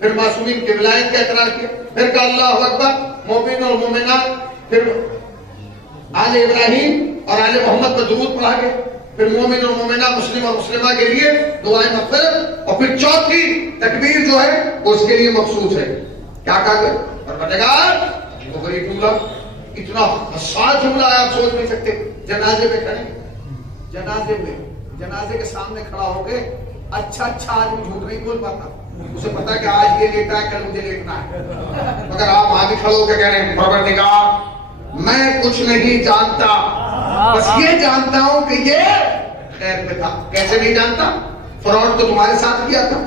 پھر معصومین کی ولایت کا اقرار کیا، پھر کہا اللہ اکبر، مومن اور مومنات، پھر آل ابراہیم اور آل محمد پر درود پڑھا گیا، پھر مومن اور مومنہ مسلم اور مسلمہ کے لیے دعائیں مغفرت، اور پھر چوتھی تکبیر جو ہے وہ اس کے لیے مخصوص ہے. کیا کہا گیا؟ پروردگار وہ غریب اللہ. اتنا حساس جملہ ہے آپ سوچ نہیں سکتے. جنازے پہ کھڑے، جنازے میں جنازے کے سامنے کھڑا ہو کے اچھا آدمی جھوٹ نہیں بول پاتا، اسے پتا کہ آج یہ لیٹا ہے کل مجھے لیٹنا ہے. مگر آپ وہاں بھی کھڑے ہو کے کہہ رہے ہیں پروردگار میں کچھ نہیں جانتا، بس یہ جانتا ہوں کہ یہ خیر پہ تھا. کیسے نہیں جانتا؟ فراڈ تو تمہارے ساتھ کیا تھا،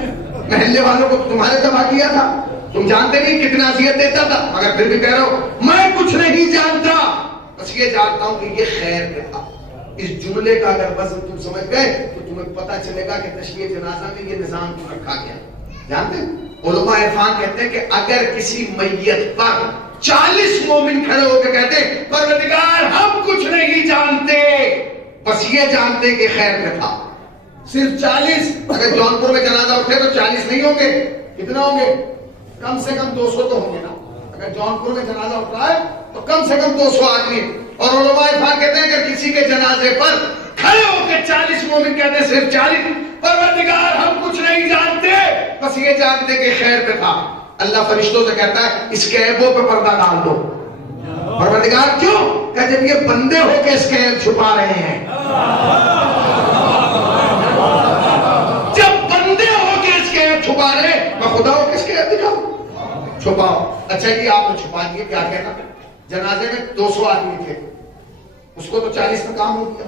محلے والوں کو تمہارے تباہ کیا تھا، تم جانتے نہیں کتنا اذیت دیتا تھا، مگر پھر بھی کہہ رہے ہو میں کچھ نہیں جانتا، بس یہ جانتا ہوں کہ یہ خیر پہ تھا. اس جملے کا اگر وزن تم سمجھ گئے تو تمہیں پتہ چلے گا کہ تشییع جنازہ میں یہ نظام کیوں رکھا گیا. جانتے ہیں علماء عرفان کہتے ہیں کہ اگر کسی میت پر 40 مومن کھڑے ہو کے کہتے پروردگار ہم کچھ نہیں جانتے، بس یہ جانتے کہ خیر پہ تھا. صرف 40. اگر جونپور میں جنازہ اٹھے تو 40 نہیں ہوں گے، کتنا ہوں گے؟ کم سے کم 200 تو ہوں گے نا. اگر جونپور میں جنازہ اٹھ رہا ہے تو کم سے کم 200 آدمی. اور علماء عرفان کہتے ہیں کہ کسی کے جنازے پر کھڑے ہو کے 40 مومن کہتے ہیں صرف 40 پروردگار ہم کچھ نہیں جانتے، بس یہ جانتے کہ خیر پہ تھا. اللہ فرشتوں سے کہتا ہے اس کے عیبوں پہ پردہ ڈال دو. پروردگار کیوں؟ کہ جب یہ بندے ہو کے اس کے عیب چھپا رہے ہیں، جب بندے ہو کے اس کے عیب چھپا رہے ہیں، میں خدا ہو کے اس کے عیب دکھاؤں، چھپاؤ. اچھا جی آپ نے چھپا دیے، کیا کہنا؟ جنازے میں 200 آدمی تھے، اس کو تو 40 میں کام ہو گیا،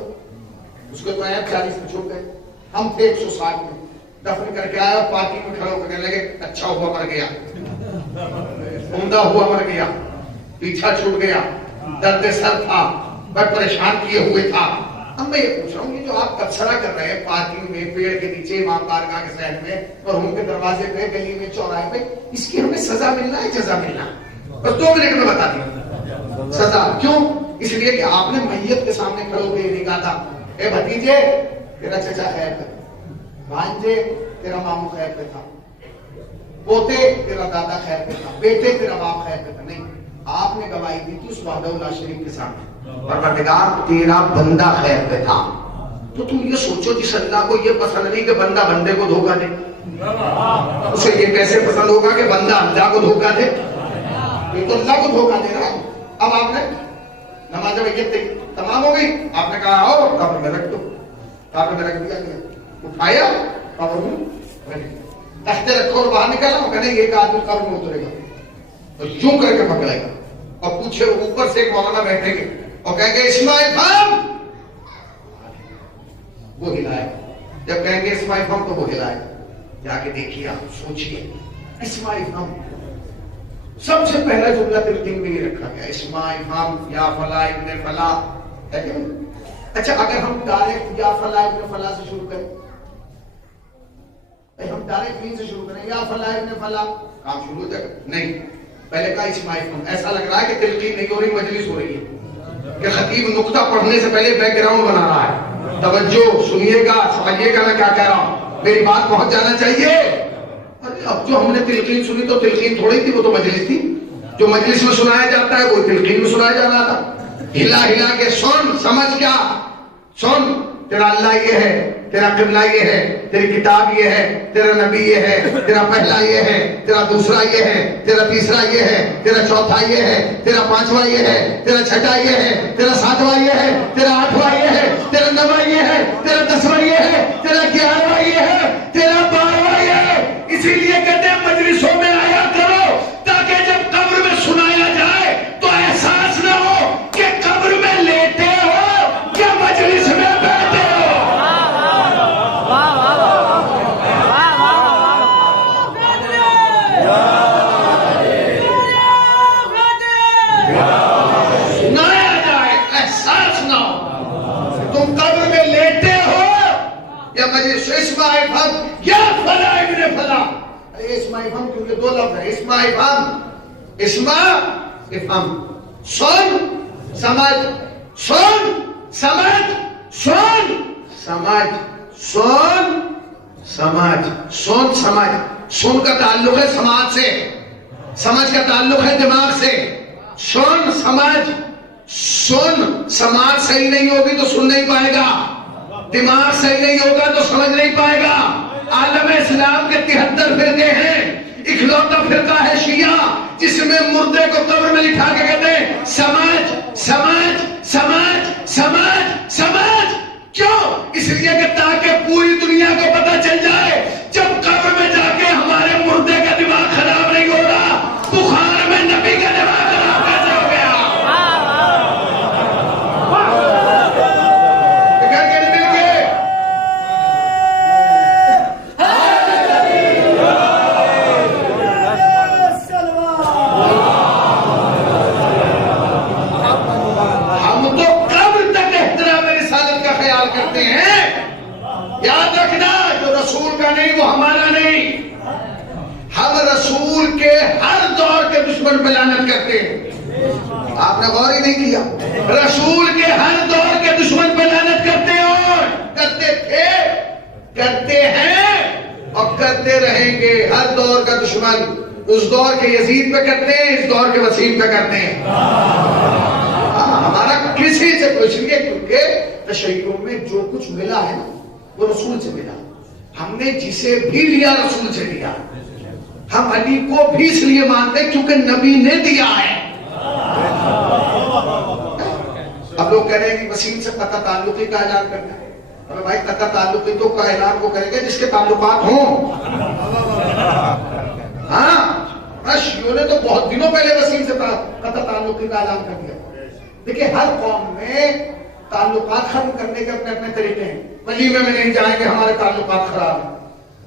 اس کو تو عیب 40 میں چھپ گئے. ہم تھے 160 میں، دفن کر کے آیا اور پارکنگ میں کھڑے ہو کے کہنے لگے اچھا ہوا مر گیا، عمدہ ہوا مر گیا، پیچھا چھوٹ گیا، درد سر تھا، بڑا پریشان کیے ہوئے تھا. اب میں یہ پوچھ رہا ہوں کہ جو آپ تبصرہ کر رہے ہیں پارکنگ میں، پیڑ کے نیچے، امام بارگاہ کے ذہن میں، اور ان کے دروازے پہ، گلی میں، چوراہے پہ، اس کی ہمیں سزا ملنا ہے جزا ملنا ہے؟ بس 2 منٹ میں بتا دیں سزا. کیوں؟ اس لیے کہ آپ نے میت کے سامنے کھڑے ہو کے یہ نہیں کہا تھا اے بھتیجے تیرا چچا خیر پہ، بھانجے تیرا ماموں خیر پہ تھا، پوتے تیرا دادا خیر پہ تھا، بیٹے تیرا باپ خیر پہ تھا. نہیں، آپ نے گواہی دی تھی اس وحدہ لا شریک کے سامنے پروردگار تیرا بندہ خیر پہ تھا. تو تم یہ سوچو جس اللہ کو یہ پسند نہیں کہ بندہ بندے کو دھوکہ دے، اسے یہ کیسے پسند ہوگا کہ بندہ اللہ کو دھوکہ دے؟ یہ تو اللہ کو دھوکہ دے رہا ہے. اب آپ نے نماز میت تمام ہو گئی، آپ نے کہا آؤ قبر میں رکھ دو، قبر میں رکھ دیا گیا، اٹھایا قبر میں تختے رکھو اور باہر نکالا. وہ کہنے ایک آدمی قبر میں اترے گا تو یوں کر کے پکڑے گا اور پوچھے اوپر سے ایک مولانا بیٹھیں گے اور کہیں گے اسماعیل فہم، وہ ہلائے. جب کہیں گے اسماعیل فہم تو وہ ہلائے. جا کے دیکھیے، آپ سوچئے اسماعیل فہم. سب سے پہلا جملہ تلقین میں یہ رکھا گیا اسماعیل فہم یا فلاں ابن فلاں، ہے کہ نہیں؟ اچھا اگر ہم ڈائریکٹ یا فلاں ابن فلاں سے شروع کریں، ہم ڈائریکٹ نہیں سے شروع کریں یا فلاں ابن فلاں، کام شروع ہو جائے گا. نہیں، پہلے کہا اسماعیل فہم. ایسا لگ رہا ہے کہ تلقین نہیں ہو رہی، مجلس ہو رہی ہے کہ خطیب نقطہ پڑھنے سے پہلے بیک گراؤنڈ بنا رہا ہے. توجہ سنیے گا، سمجھیے گا میں کیا کہہ رہا ہوں، میری بات پہنچ جانا چاہیے. اب جو ہم نے تلقین سنی تو تلقین تھوڑی تھی، وہ تو مجلس تھی. جو مجلس میں سنایا جاتا ہے وہ تلقین میں سنایا جا رہا تھا. ہلا ہلا کے سن، سمجھ کیا سن، تیرا اللہ یہ ہے، تیرا قبلہ یہ ہے، تیری کتاب یہ ہے، تیرا نبی یہ ہے، تیرا پہلا یہ ہے، تیرا دوسرا یہ ہے، تیرا تیسرا یہ ہے، تیرا چوتھا یہ ہے، تیرا پانچواں یہ ہے، تیرا چھٹا یہ ہے، تیرا ساتواں یہ ہے، تیرا آٹھواں یہ ہے، تیرا نواں یہ ہے، تیرا 10واں یہ ہے، تیرا 11واں یہ ہے، تیرا 12واں یہ ہے. اسی لیے کہتے ہیں مجلسوں میں آیا کرو تاکہ جب قبر میں سنایا جائے تو احساس نہ ہو کہ قبر میں لیٹے ہو یا مجلس میں بیٹھے ہو. سنایا جائے احساس نہ ہو تم قبر میں لیٹے ہو یا مجلس. اسماعیل فہم یا فلاں ابن فلاں. اسماعیل فہم کیونکہ 2 لفظ ہے، اسماعیل فہم، اسماء افہم، سن سمجھ، سن سمجھ، سن سمجھ، سن سمجھ، سن سمجھ. سن کا تعلق ہے سماج سے، سمجھ کا تعلق ہے دماغ سے. سن سمجھ، سن سماج صحیح نہیں ہوگی تو سن نہیں پائے گا، دماغ صحیح نہیں ہوگا تو سمجھ نہیں پائے گا. عالم اسلام کے 73 فرقے ہیں، اکلوتا فرقہ ہے شیعہ جس میں مردے کو قبر میں لٹھا کے کہتے ہیں سمجھ سمجھ سمجھ سمجھ سمجھ. کیوں؟ اس لیے کہ تاکہ پوری دنیا کو پتہ چل جائے جب قبر میں جا کے ہمارے مردے کا دماغ خراب نہیں ہوگا، بخار میں نبی کا دماغ خراب کیسے ہو گیا؟ یاد رکھنا جو رسول کا نہیں وہ ہمارا نہیں. ہم رسول کے ہر دور کے دشمن پہ لعنت کرتے ہیں. آپ نے غور ہی نہیں کیا، رسول کے ہر دور کے دشمن پہ لعنت کرتے ہیں اور کرتے تھے، کرتے ہیں اور کرتے رہیں گے. ہر دور کا دشمن اس دور کے یزید پہ کرتے ہیں، اس دور کے وسیم پہ کرتے ہیں. ہمارا کسی سے کوئی نہیں ہے کیونکہ تشیعوں میں جو کچھ ملا ہے وہ رسول سے ملا. ہم نے جسے بھی لیا رسول سے لیا. ہم علی کو بھی اس لیے مانتے کیونکہ نبی نے دیا ہے. اب لوگ کہہ رہے ہیں کہ وسیم سے قطع تعلقی کا اعلان کرنا ہے. ارے بھائی قطع تعلقی تو کا اعلان کو کرے گا جس کے تعلقات ہوں. ہاں شیعوں نے تو بہت دنوں پہلے وسیم سے قطع تعلقی کا اعلان کر دیا. دیکھیں ہر قوم میں تعلقات ختم کرنے کے اپنے اپنے طریقے ہیں. ولیمے میں نہیں جائیں گے ہمارے تعلقات خراب ہیں،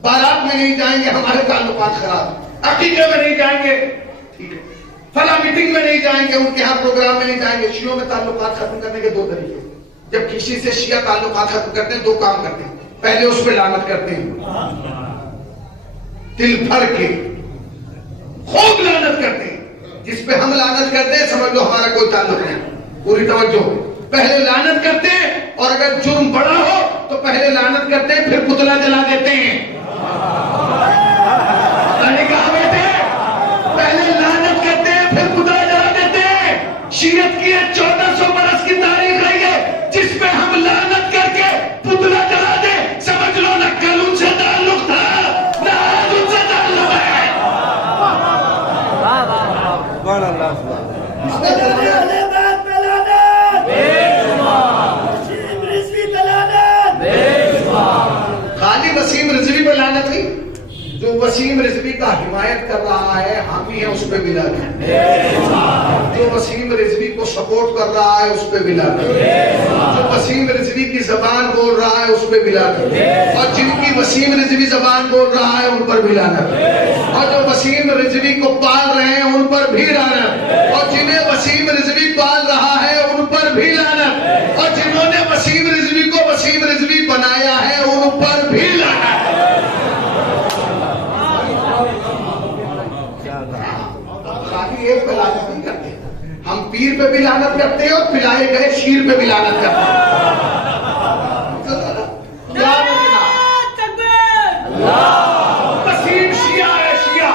بارات میں نہیں جائیں گے ہمارے تعلقات خراب ہیں، عقیقے میں نہیں جائیں گے ٹھیک ہے، فلاں میٹنگ میں نہیں جائیں گے، ان کے ہاں پروگرام میں نہیں جائیں گے. شیعوں میں تعلقات ختم کرنے کے دو طریقے. جب کسی سے شیعہ تعلقات ختم کرتے ہیں دو کام کرتے ہیں. پہلے اس پہ لعنت کرتے ہیں، دل بھر کے خوب لعنت کرتے ہیں. جس پہ ہم لعنت کرتے ہیں سمجھ لو ہمارا کوئی تعلق نہیں. پوری توجہ، پہلے لعنت کرتے ہیں اور اگر جرم بڑا ہو تو پہلے لعنت کرتے ہیں پھر پتلا جلا دیتے ہیں. پہلے لعنت کرتے ہیں پھر پتلا جلا دیتے ہیں. شیعت کی 1400 برس کی تاریخ رہی ہے جس پہ ہم لعنت کر کے پتلا جلا دے. سمجھ لو نہ کل ان سے تعلق تھا نہ آج ان سے تعلق ہے. خالی وسیم رضوی پہ لعنت تھی؟ جو وسیم رضوی کا حمایت کر رہا ہے حامی ہے اس پہ بھی لعنت. جو وسیم رضوی کو سپورٹ کر رہا ہے اس پہ بھی لعنت. جو وسیم رضوی کی زبان بول رہا ہے اس پہ بھی لعنت. اور جن کی وسیم رضوی زبان بول رہا ہے ان پر بھی لعنت. اور جو وسیم رضوی کو پال رہے ہیں ان پر بھی لعنت. اور جنہیں وسیم رضوی پال رہا ہے ان پر بھی لعنت. اور جنہوں نے وسیم رضوی کو وسیم رضوی بنایا ہے ان پر بھی لعنت. ایک پہ لعنت نہیں کرتے، ہم پیر پہ بھی لعنت کرتے ہیں اور پلائے گئے شیر پہ بھی لعنت کرتے ہیں. وسیم شیعہ ہے، شیعہ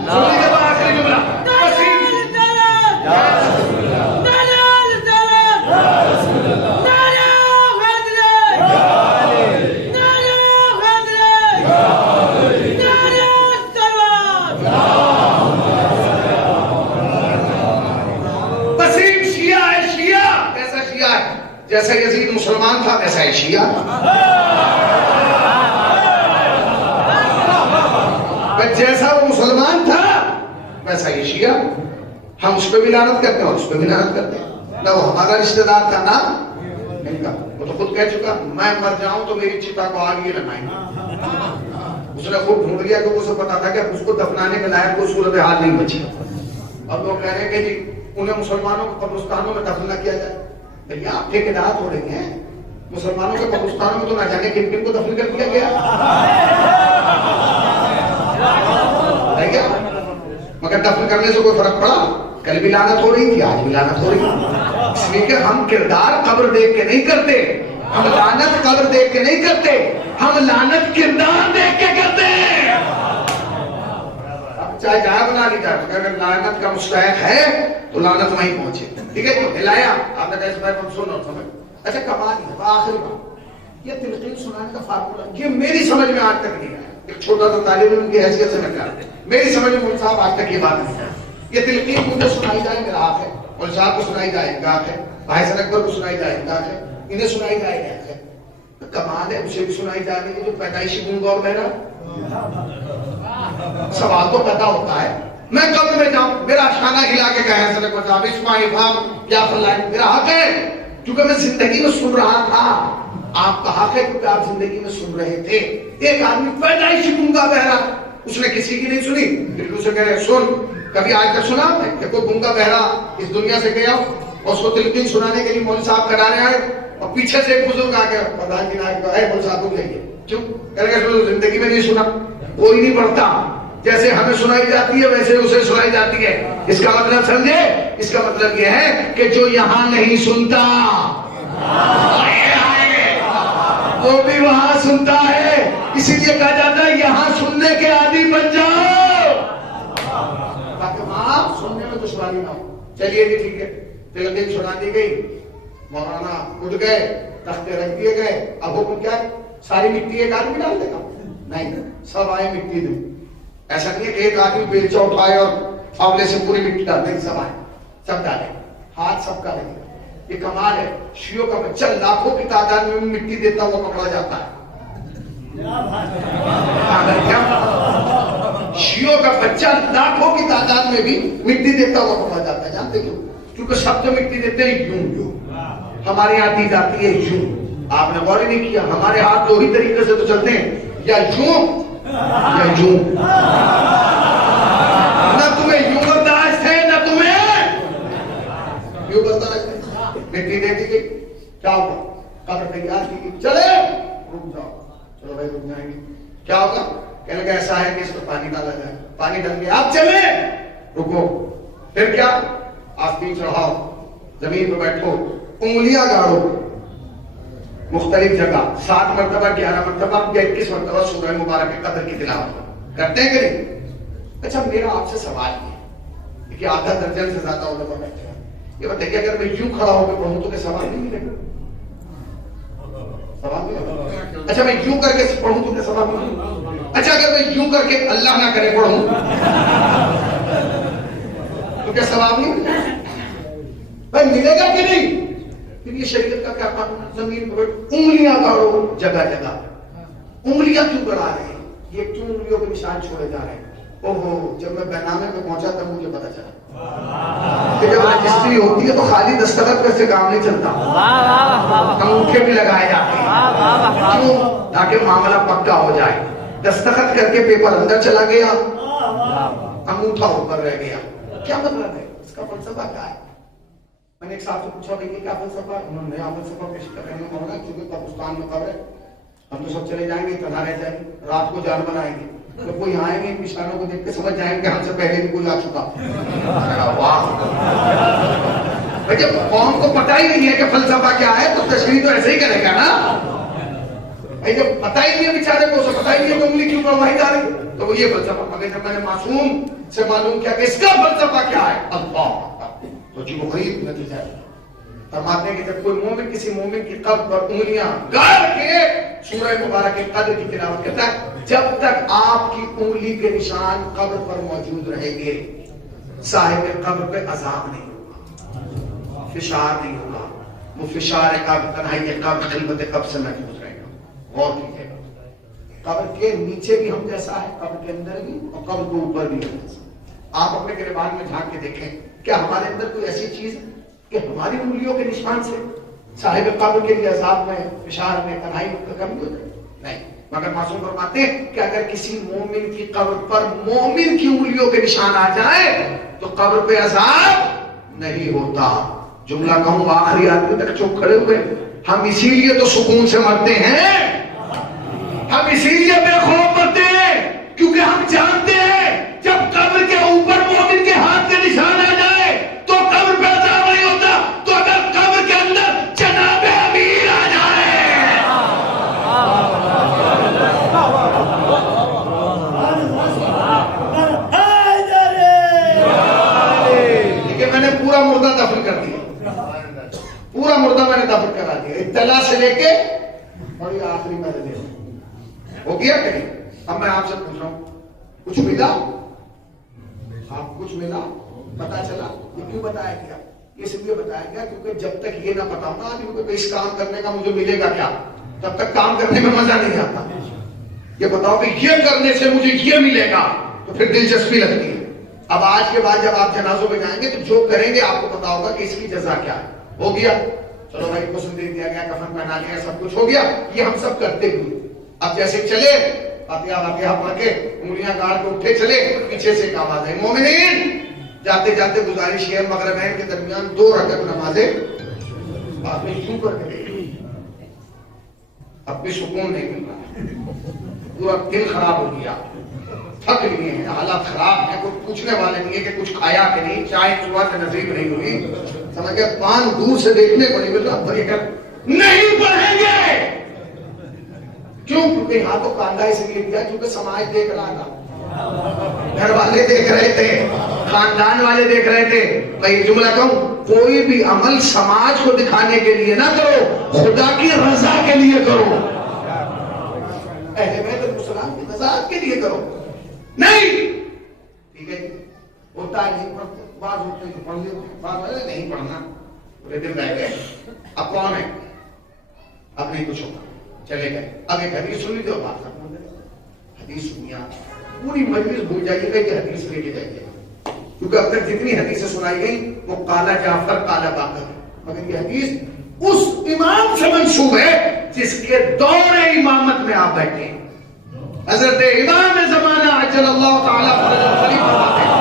سنی جب آخری جملہ وسیم جیسا یزید مسلمان تھا ویسا ہی شیعہ. جیسا وہ مسلمان تھا ویسا ہی شیعہ. ہم اس پہ بھی لعنت کرتے ہیں اور اس پہ بھی لعنت کرتے ہیں. نہ وہ ہمارا رشتہ دار تھا نہ ان کا. وہ تو خود کہہ چکا میں مر جاؤں تو میری چتا کو آگ یہ لگائیں گے. اس نے خود ڈھونڈ لیا کہ اسے پتا تھا کہ اس کو دفنانے کے لائق کوئی صورتحال نہیں بچی. اب لوگ کہہ رہے ہیں کہ جی انہیں مسلمانوں کو قبرستانوں میں دفن نہ کیا جائے. بھیا آپ ٹھیکیدار ہو رہے ہیں، مسلمانوں کے قبرستانوں میں تو نہ جانے کن کن کو دفن کر دیا گیا مگر دفن کرنے سے کوئی فرق پڑا؟ کل بھی لعنت ہو رہی تھی، آج بھی لعنت ہو رہی ہے. اس لیے کہ ہم کردار قبر دیکھ کے نہیں کرتے، ہم لعنت قبر دیکھ کے نہیں کرتے، ہم لعنت کردار دیکھ کے کرتے ہیں. چاہے جائے بنا لی جائے، مگر اگر لعنت کا مستحق ہے تو لعنت وہیں پہنچے. ٹھیک ہے جو ہلایا آپ نے کہا اس بات کو سن اور سمجھ. اچھا کمال ہے. آخری بات، یہ تلقین سنانے کا فارمولا یہ میری سمجھ میں آج تک نہیں آیا. ایک چھوٹا سا طالب علم کی حیثیت سے میں کہا میری سمجھ میں مول صاحب آج تک یہ بات نہیں ہے. یہ تلقین مجھے سنائی جائے میرا حق ہے، مول صاحب کو سنائی جائے ان کا حق ہے، بھائی حسن اکبر کو سنائی جائے ان کا حق ہے، انہیں سنائی جائے ان کا حق ہے. کمال ہے اسے بھی سنائی جا رہی ہے جو پیدائشی گونگا اور بہرا. سوال تو پیدا ہوتا ہے میں قبر میں جاؤں میرا شانہ ہلا کے کہا حسن اکبر صاحب اسماعیل صاحب یا فلاں میرا حق ہے کیونکہ میں زندگی میں سن رہا تھا. آپ کا حق ہے کیونکہ آپ زندگی میں سن رہے تھے. ایک آدمی پیدائشی گونگا بہرا اس نے کسی کی نہیں سنی، پھر اسے کہہ رہے سن. کبھی آج تک سنا آپ نے کہ کوئی گونگا بہرا اس دنیا سے گیا اور اس کو تلقین سنانے کے لیے مولوی صاحب کرانے آئے اور پیچھے سے ایک بزرگ آ گیا پردھان جی نائب کا ہے مولوی صاحب کو کہیے کیوں کہہ رہے زندگی میں نہیں سنا. کوئی نہیں پڑھتا، جیسے ہمیں سنائی جاتی ہے ویسے اسے سنائی جاتی ہے. اس کا مطلب سمجھے، اس کا مطلب یہ ہے کہ جو یہاں نہیں سنتا وہ بھی وہاں سنتا ہے. اسی لیے کہا جاتا ہے یہاں سننے کے عادی بن جاؤ تاکہ وہاں سننے میں دشواری نہ ہو. چلیے جی ٹھیک ہے، تلقین سنا دی گئی، مولانا اٹھ گئے، تختے رکھ دیے گئے. اب حکم کیا ہے؟ ساری مٹی ایک آدمی ڈال دے گا؟ نہیں، سب آئے مٹی دیں. ایسا نہیں ہے کہ ایک آدمی بیلچا اٹھائے اور آولے سے پوری مٹی ڈال دیں. سب آئے سب ڈالے، ہاتھ سب کا لگے گا. یہ کمال ہے. شیعوں کا بچہ لاکھوں کی تعداد میں مٹی دیتا ہوا پکڑا جاتا ہے. شیعوں کا بچہ لاکھوں کی تعداد میں بھی مٹی دیتا ہوا پکڑا جاتا ہے. جانتے کیوں؟ کیونکہ سب جو مٹی دیتے ہیں یوں، ہمارے یہاں دی جاتی ہے یوں. آپ نے غور نہیں کیا ہمارے ہاتھ دو ہی طریقے سے تو چلتے ہیں، یا یوں یا یوں. نہ تمہیں یوں برداشت ہے نہ تمہیں یوں برداشت ہے. مٹی دے دی گئی، کیا ہوگا؟ قبر تیار کی گئی، چلے رک جاؤ. چلو بھائی رک جائیں گے. کیا ہوگا؟ کہنے لگا ایسا ہے کہ اس کو پانی ڈالا جائے. پانی ڈال گیا، آپ چلے رکو. پھر کیا؟ آستین چڑھاؤ، زمین پہ بیٹھو، انگلیاں گاڑو مختلف جگہ 7 مرتبہ 11 مرتبہ یا 21 مرتبہ سورہ مبارک قدر کی تلاوت کرتے ہیں کہ نہیں؟ اچھا میرا آپ سے سوال یہ کہ آدھا درجن سے زیادہ علماء بیٹھے ہیں، یہ بتائیے اگر میں یوں کھڑا ہو کے پڑھوں تو کہ سوال نہیں ملے گا؟ سوال نہیں. اچھا میں یوں کر کے پڑھوں تو کہ سوال نہیں. اچھا اگر میں یوں کر کے اللہ نہ کرے پڑھوں تو کیا ثواب نہیں ملے گا؟ بھائی ملے گا کہ نہیں؟ پھر یہ شریعت کا کیا قانون ہے؟ زمین پر انگلیاں گاڑو جگہ جگہ. انگلیاں کیوں گڑا رہے ہیں؟ یہ کیوں انگلیوں کے نشان چھوڑے جا رہے ہیں؟ اوہو جب میں بہنامے میں پہنچا تب مجھے پتا چلا کہ جب رجسٹری ہوتی ہے تو خالی دستخط کر سے کام نہیں چلتا، انگوٹھے بھی لگائے جاتے ہیں. کیوں؟ تاکہ معاملہ پکا ہو جائے. دستخط کر کے پیپر اندر چلا گیا، انگوٹھا اوپر رہ گیا. کیا مطلب ہے اس کا؟ فلسفہ کیا ہے؟ میں نے ایک صاحب سے پوچھا بھائی یہ کیا فلسفہ ہے؟ انہوں نے نیا فلسفہ پیش کر رہے ہیں مولانا کیونکہ قبرستان میں قبر ہے، ہم تو سب چلے جائیں گے، تنہا رہ جائیں گے، رات کو جان بنائیں گے، تو کوئی آئیں گے نشانوں کو دیکھ کے سمجھ جائیں گے ہم سے پہلے بھی کوئی آ چکا. واہ بھائی جب قوم کو پتہ ہی نہیں ہے کہ فلسفہ کیا ہے تو تشریح تو ایسے ہی کرے گا نا. بھائی جب پتہ ہی نہیں ہے بیچارے کو، اسے پتہ ہی نہیں ہے کہ انگلی کیوں بڑھوائی جا رہی ہے تو وہ یہ فلسفہ. مگر جب میں نے معصوم سے معلوم کیا کہ اس کا فلسفہ کیا ہے، اللہ تو جو غریب نتیجہ ہے. فرماتے ہیں کہ جب کوئی مومن کسی مومن کی قبر پر انگلیاں گاڑ کے سورہ مبارک قدر کی تلاوت کرتا ہے، جب تک آپ کی انگلی کے نشان قبر پر موجود رہیں گے صاحب قبر پہ عذاب نہیں ہوگا، فشار نہیں ہوگا. وہ فشار قبر، تنہائی قبر، خلوت قبر سے محفوظ رہے گا. غور کیجیے گا قبر کے نیچے بھی ہم جیسا ہے، قبر کے اندر بھی اور قبر کے اوپر بھی ہم جیسا. آپ اپنے گریبان میں جھانک کے دیکھیں کیا ہمارے اندر کوئی ایسی چیز ہے کہ ہماری انگلیوں کے نشان سے صاحب قبر کے لیے عذاب میں، فشار میں، تنہائی میں کمی ہو جائے؟ نہیں. مگر معصوم فرماتے ہیں کہ اگر کسی مومن کی قبر پر مومن کی انگلیوں کے نشان آ جائے تو قبر پہ عذاب نہیں ہوتا. جملہ کہوں آخری آدمی تک چوک کھڑے ہوئے، ہم اسی لیے تو سکون سے مرتے ہیں، ہم اسی لیے بے خوف مرتے ہیں کیونکہ ہم جانتے ہیں جب قبر کے اوپر مومن کے ہاتھ کے نشان آ جائے تو قبر پہ عذاب نہیں ہوتا. تو اگر قبر کے اندر جناب امیر آ جائے کا مردہ میں نے دفن کرا دیا، اطلاع سے لے کے اور یہ آخری مرحلے ہو گیا کہ نہیں؟ اب میں آپ سے پوچھ رہا ہوں، کچھ ملا؟ آپ کچھ ملا؟ پتا چلا؟ یہ کیوں بتایا گیا؟ اس لیے بتایا گیا کیونکہ جب تک یہ نہ پتا ہو نا آدمی کو اس کام کرنے کا مجھے ملے گا کیا، تب تک کام کرنے میں مزہ نہیں آتا۔ یہ بتاؤ کہ یہ کرنے سے مجھے یہ ملے گا تو پھر دلچسپی لگتی ہے۔ اب آج کے بعد جب آپ جنازوں میں جائیں گے تو جو کریں گے آپ کو پتا ہوگا کہ اس کی جزا کیا ہے۔ ہو گیا، چلو بھائی غسل دے دیا گیا، کفن پہنا دیا، سب کچھ ہو گیا، یہ ہم سب کرتے ہوئے اب جیسے چلے فاتحہ پڑھ کے انگلیاں گاڑ کے اٹھے چلے، پیچھے سے ایک آواز ہے، مومنین جاتے جاتے گزارش ہے مغربین کے درمیان 2 رکعت نمازیں بعد میں کیوں کر کے اب بھی سکون نہیں مل رہا، پورا دل خراب ہو گیا، تھک لیے ہیں، حالات خراب ہیں، کوئی پوچھنے والے نہیں ہے کہ کچھ کھایا کہ نہیں، چائے صبح سے نصیب نہیں ہوئی، سمجھ گیا، پان دور سے دیکھنے کو نہیں مل رہا، نہیں پڑھیں گے کیوں؟ کیونکہ یہاں تو کاندھا اس لیے دیا کیونکہ سماج دیکھ رہا تھا، گھر والے دیکھ رہے تھے، خاندان والے دیکھ رہے تھے۔ میں یہ جملہ کہوں، کوئی بھی عمل سماج کو دکھانے کے لیے نہ کرو، خدا کی رضا کے لیے کرو، اہل بیت السلام کی رضا کے لیے کرو۔ نہیں ٹھیک ہے ہوتا ہے، نہیں پڑھتے، بعض ہوتے ہیں پڑھ لیتے ہیں، بعض والے نہیں پڑھنا، پورے دن رہ گئے، اب کون ہے؟ اب نہیں کچھ ہوگا، چلے گئے۔ اب ایک حدیث سن لیجیے اور بات ختم ہو جائے، حدیث سنیا، پوری مجلس بھول جائیے گا کہ حدیث لے کے جائیے، کیونکہ اب تک جتنی حدیثیں سنائی گئی وہ قال جعفر قال باقر ہے، مگر یہ حدیث اس امام سے منسوب ہے جس کے دور امامت میں آپ بیٹھے ہیں، حضرت امام زمانہ عجل اللہ تعالیٰ فرماتے ہیں۔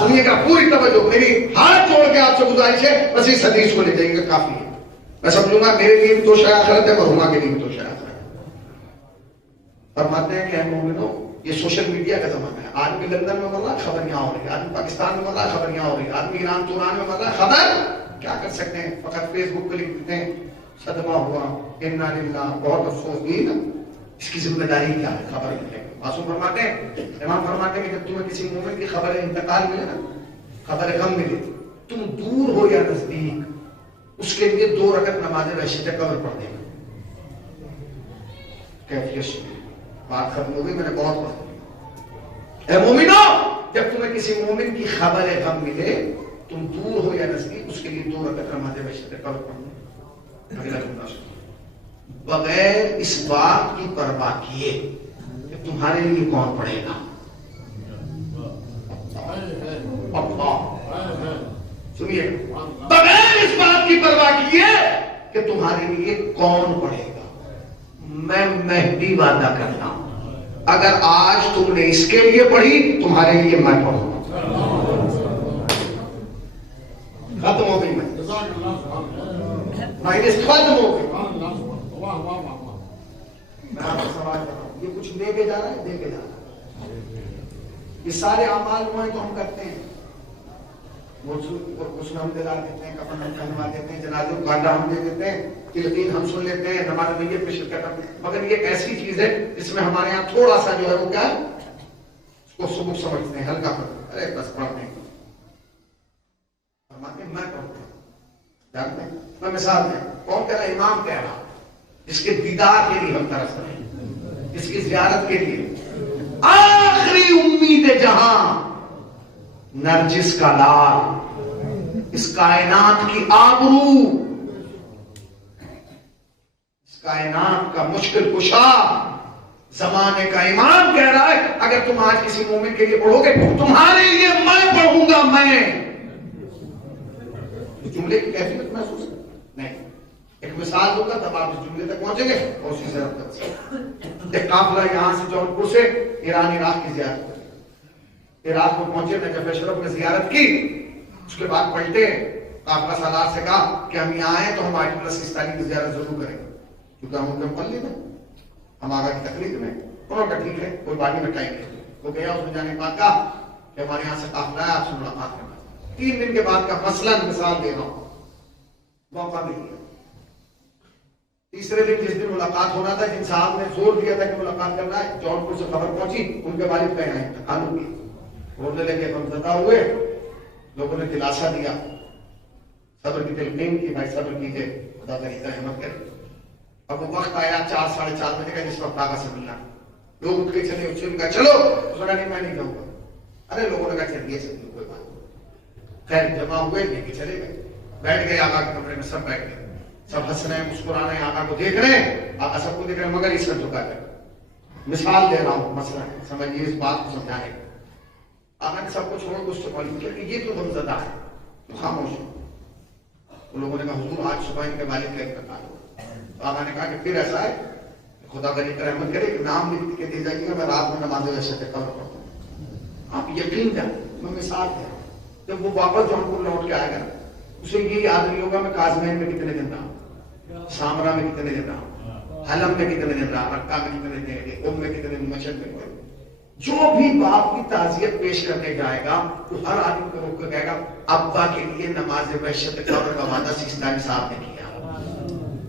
سنیے گا پوری توجہ، میری ہاتھ جوڑ کے آپ سے گزارش ہے، بس اس حدیث کو لے جائیں گے کافی ہے، میں سمجھوں گا میرے لیے بھی تو شاید آخرت ہے، مرحوما کے لیے بھی تو شاید آخرت ہے۔ فرماتے ہیں کہ اے مومنو، یہ سوشل میڈیا کا زمانہ ہے، آدمی لندن میں مر رہا ہے، خبر یہاں ہو رہی ہے، آدمی پاکستان میں مر رہا ہے، خبر یہاں ہو رہی ہے، آدمی ایران توران میں مر رہا ہے، خبر کیا کر سکتے ہیں، فقط فیس بک پہ لکھ دیتے ہیں صدمہ ہوا، انا للہ، بہت افسوس بھی نا، اس کی ذمہ داری کیا ہے، خبر ہے۔ معصوم فرماتے ہیں، امام فرماتے ہیں کہ جب تمہیں کسی مومن کی خبر انتقال ملے نا، خبر غم ملے، تم دور ہو یا نزدیک اس کے لیے 2 رکعت نماز رشید قبر پڑھ دیں۔ کیفیت سنی، بات ختم ہو گئی، میں نے بہت پڑھ۔ اے مومنو، جب تمہیں کسی مومن کی خبر غم ملے، تم دور ہو یا نزدیک اس کے لیے 2 رکعت نماز رشید قبر پڑھ دیں۔ اگلا جملہ سنو، بغیر اس بات کی پرواہ کیے کہ تمہارے لیے کون پڑھے گا، سنیے، بغیر اس بات کی پرواہ کیے کہ تمہارے لیے کون پڑھے گا، میں مہدی وعدہ کرتا ہوں، اگر آج تم نے اس کے لیے پڑھی تمہارے لیے میں پڑھوں گا۔ ختم ہو گئی، میں ختم ہو گئی۔ میں آپ سے سوال کر رہا ہوں، یہ کچھ لے کے جا رہا ہے، دے کے جا رہا ہے، یہ سارے اعمال جو ہیں تو ہم کرتے ہیں، غسل ہم دلا دیتے ہیں، کفن ہم پہنوا دیتے ہیں، جنازے کو گاڑا ہم دے دیتے ہیں، تلقین ہم سن لیتے ہیں، نماز میت میں شرکت کرتے ہیں، مگر یہ ایسی چیز ہے جس میں ہمارے یہاں تھوڑا سا جو ہے وہ کیا ہے، اس کو سبق سمجھتے ہیں، ہلکا پڑھتے ہیں، ارے بس پڑھتے ہیں، فرماتے ہیں میں پڑھتا ہوں، جانتے ہیں، میں مثال دیں، کون کہہ رہا ہے؟ امام کہہ رہا، جس کے دیدار کے لیے ہم ترس رہے ہیں، جس کی زیارت کے لیے، آخری امید جہاں، نرجس کا لال، اس کائنات کی آبرو، اس کائنات کا مشکل کشا، زمانے کا امام کہہ رہا ہے اگر تم آج کسی مومن کے لیے پڑھو گے تمہارے لیے میں پڑھوں گا، میں جملے کی کیفیت محسوس نہیں، ایک مثال دوں گا تب آپ اس جملے تک پہنچیں گے اور اسی سے رابطہ سے۔ ایک قافلہ یہاں سے جونپور سے ایران عراق کی زیارت کی، عراق میں پہنچے، نجف اشرف میں زیارت کی، اس کے بعد پلٹے، قافلہ سالار سے کہا کہ ہم یہاں آئے تو ہم آیت اللہ سیستانی کی زیارت ضرور کریں گے، کیونکہ ہم ان میں مقلد ہیں، ہمارا کی تقلید میں، انہوں نے کہا ٹھیک ہے کوئی بات نہیں بتائیں گے۔ وہ گیا، اس میں جانے کے بعد کہا کہ ہمارے یہاں سے قافلہ ہے، آپ سے ملاقات کرنا۔ 3 دن کے بعد کا مثلاً مثال دے رہا ہوں، موقع مل گیا، تیسرے دن جس دن ملاقات ہونا تھا، جن صاحب نے زور دیا تھا کہ ملاقات کرنا ہے، جونپور سے خبر پہنچی ان کے والد کہنا ہے انتقال ہو گئی، بولنے لگے غمزدہ ہوئے، لوگوں نے دلاسا دیا، صبر کی تلقین کی، بھائی صبر کیجیے، خدا تعالیٰ رحمت کرے۔ اب وہ وقت آیا 4 ساڑھے 4 بجے کا جس وقت آقا سے ملنا، لوگ اٹھ کے چلے، اس نے کہا چلو، اس نے کہا نہیں میں نہیں جاؤں گا۔ ارے لوگوں نے کہا چلیے سب کوئی بات نہیں، خیر جمع ہوئے، لے کے چلے گئے، بیٹھ گئے آقا کے کمرے میں، سب بیٹھ گئے، سب ہنس رہے ہیں، مسکرا رہے ہیں، آقا کو دیکھ رہے ہیں، آقا سب کو دیکھ رہے ہیں، مگر اس سر جھکا کر مثال دے رہا ہوں، مسئلہ ہے سمجھیے، اس بات کو سمجھائیں۔ آقا نے سب کو چھوڑ کے اس سے معلوم کیا کہ یہ کیوں غمزدہ ہے، تو خاموش ہے۔ ان لوگوں نے کہا حضور آج صبح ان کے والد کا انتقال ہو۔ تو آقا نے کہا کہ پھر ایسا ہے خدا غنی کا رحمت کرے کہ نام لکھ کے دے جائیے گا، میں رات میں نماز وحشت قبر پڑھتا ہوں، آپ یقین جائیں، میں مثال دے رہا ہوں۔ جب وہ واپس جونپور لوٹ کے آئے گا اسے یہ یاد نہیں ہوگا میں کاظمین میں کتنے دن رہا ہوں، سامرا میں کتنے دن رہا ہوں، حلم میں کتنے دن رہا، مکہ میں کتنے دن رہے، ام میں کتنے دن، مشہد میں کتنے دن۔ جو بھی باپ کی تعزیت پیش کرنے جائے گا تو ہر آدمی کو روک کے کہے گا ابا کے لیے نماز وحشت قبر کا وعدہ سیستانی صاحب نے کیا،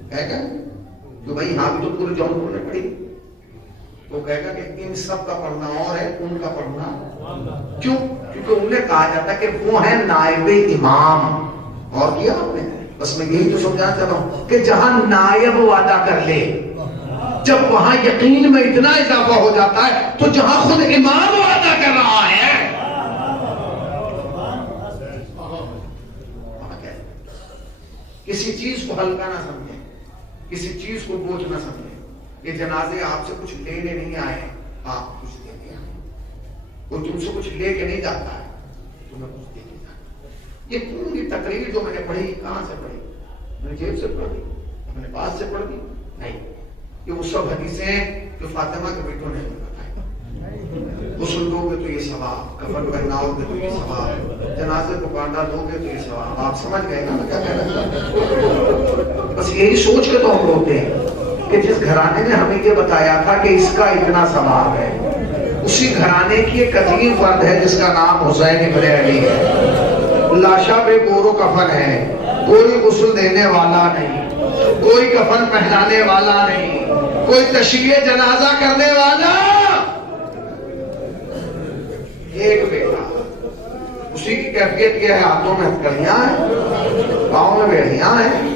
کہے گا تو بھائی ہاں بھی تو پورے جونپور نے پڑھی، تو کہے گا کہ ان سب کا پڑھنا اور ہے، ان کا پڑھنا کیوں؟ کیونکہ انہیں کہا جاتا کہ وہ ہے نائب امام۔ اور کیا آپ نے؟ بس میں یہی تو سمجھانا چاہتا ہوں کہ جہاں نائب وعدہ کر لے، جب وہاں یقین میں اتنا اضافہ ہو جاتا ہے تو جہاں خود امام وعدہ کر رہا ہے، کسی چیز کو ہلکا نہ سمجھیں، کسی چیز کو بوجھ نہ سمجھیں۔ یہ جنازے آپ سے کچھ لینے نہیں آئے، آپ کچھ دینے آئے۔ کوئی تم سے کچھ لے کے نہیں جاتا ہے، تمہیں کچھ دے کے جاتا ہے۔ یہ پوری تقریر جو میں نے پڑھی، کہاں سے پڑھی؟ میں نے جیب سے پڑھ دی، اپنے پاس سے پڑھ دی؟ نہیں، یہ وہ سب حدیثیں ہیں جو فاطمہ کے بیٹوں نے بتائی۔ غسل دو گے تو یہ ثواب، کفن پہناؤ گے تو یہ ثواب، جنازے کو باندھا دو گے تو یہ ثواب۔ آپ سمجھ گئے نا کیا کہنا چاہتے ہیں؟ بس یہی سوچ کے تو ہم روتے ہیں کہ جس گھرانے نے ہمیں یہ بتایا تھا کہ اس کا اتنا ثواب ہے، اسی گھرانے کی ایک عظیم فرد ہے جس کا نام حسین ابن علی ہے۔ لاشا پہ گور و کفن ہے، کوئی غسل دینے والا نہیں، کوئی کفن پہنانے والا نہیں، کوئی تشییع جنازہ کرنے والا، ایک بیٹا، اسی کی کیفیت یہ ہے، ہاتھوں میں ہتھکڑیاں ہیں، پاؤں میں بیڑیاں ہیں،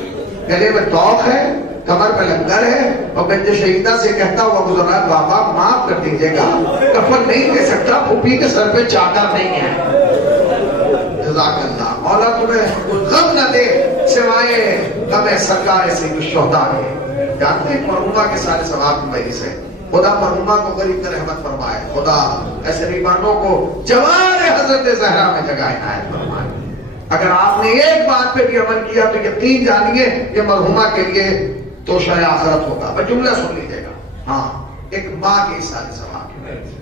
گلے میں توق ہے، کمر پہ لنگر ہے، اور گنج شہیدہ سے کہتا ہوا گزر رہا ہے بابا معاف کر دیجئے گا، کفن نہیں دے سکتا، پھوپھی کے سر پہ چادر نہیں ہے۔ جزاک اللہ، مولا تمہیں غم نہ دے سوائے غم سرکار سید الشہداء ہے۔ جانتے ہیں مرحومہ کے سارے ثواب کی وجہ سے خدا مرحومہ کو غریب کی رحمت فرمائے، خدا ایسے ریبانوں کو جوار حضرت زہرا میں جگہ عنایت فرمائے۔ اگر آپ نے ایک بات پہ بھی عمل کیا تو یقین جانیے کہ مرحومہ کے لیے توشہ آخرت ہوگا۔ بس جملہ سن لیجیے گا، ہاں ایک ماں کے سارے ثواب کی وجہ سے۔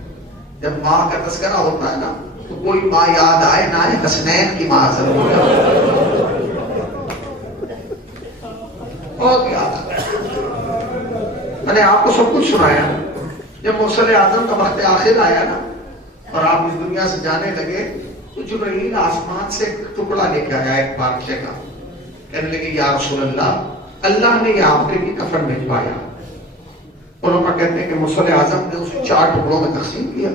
جب ماں کا تذکرہ ہوتا ہے نا تو کوئی ماں یاد آئے نہ آئے، حسنین کی ماں ضرور یاد آئے، بہت یاد آئے۔ میں نے آپ کو سب کچھ سنایا۔ جب مرسل اعظم کا وقت آخر آیا نا اور آپ اس دنیا سے جانے لگے تو جبرائیل آسمان سے ایک ٹکڑا لے کے آیا، ایک پارچے کا، کہنے لگے یا رسول اللہ، اللہ نے یہ آپ کی کفن بھجوایا۔ علماء کہتے ہیں کہ مرسل اعظم نے اسے 4 ٹکڑوں میں تقسیم کیا،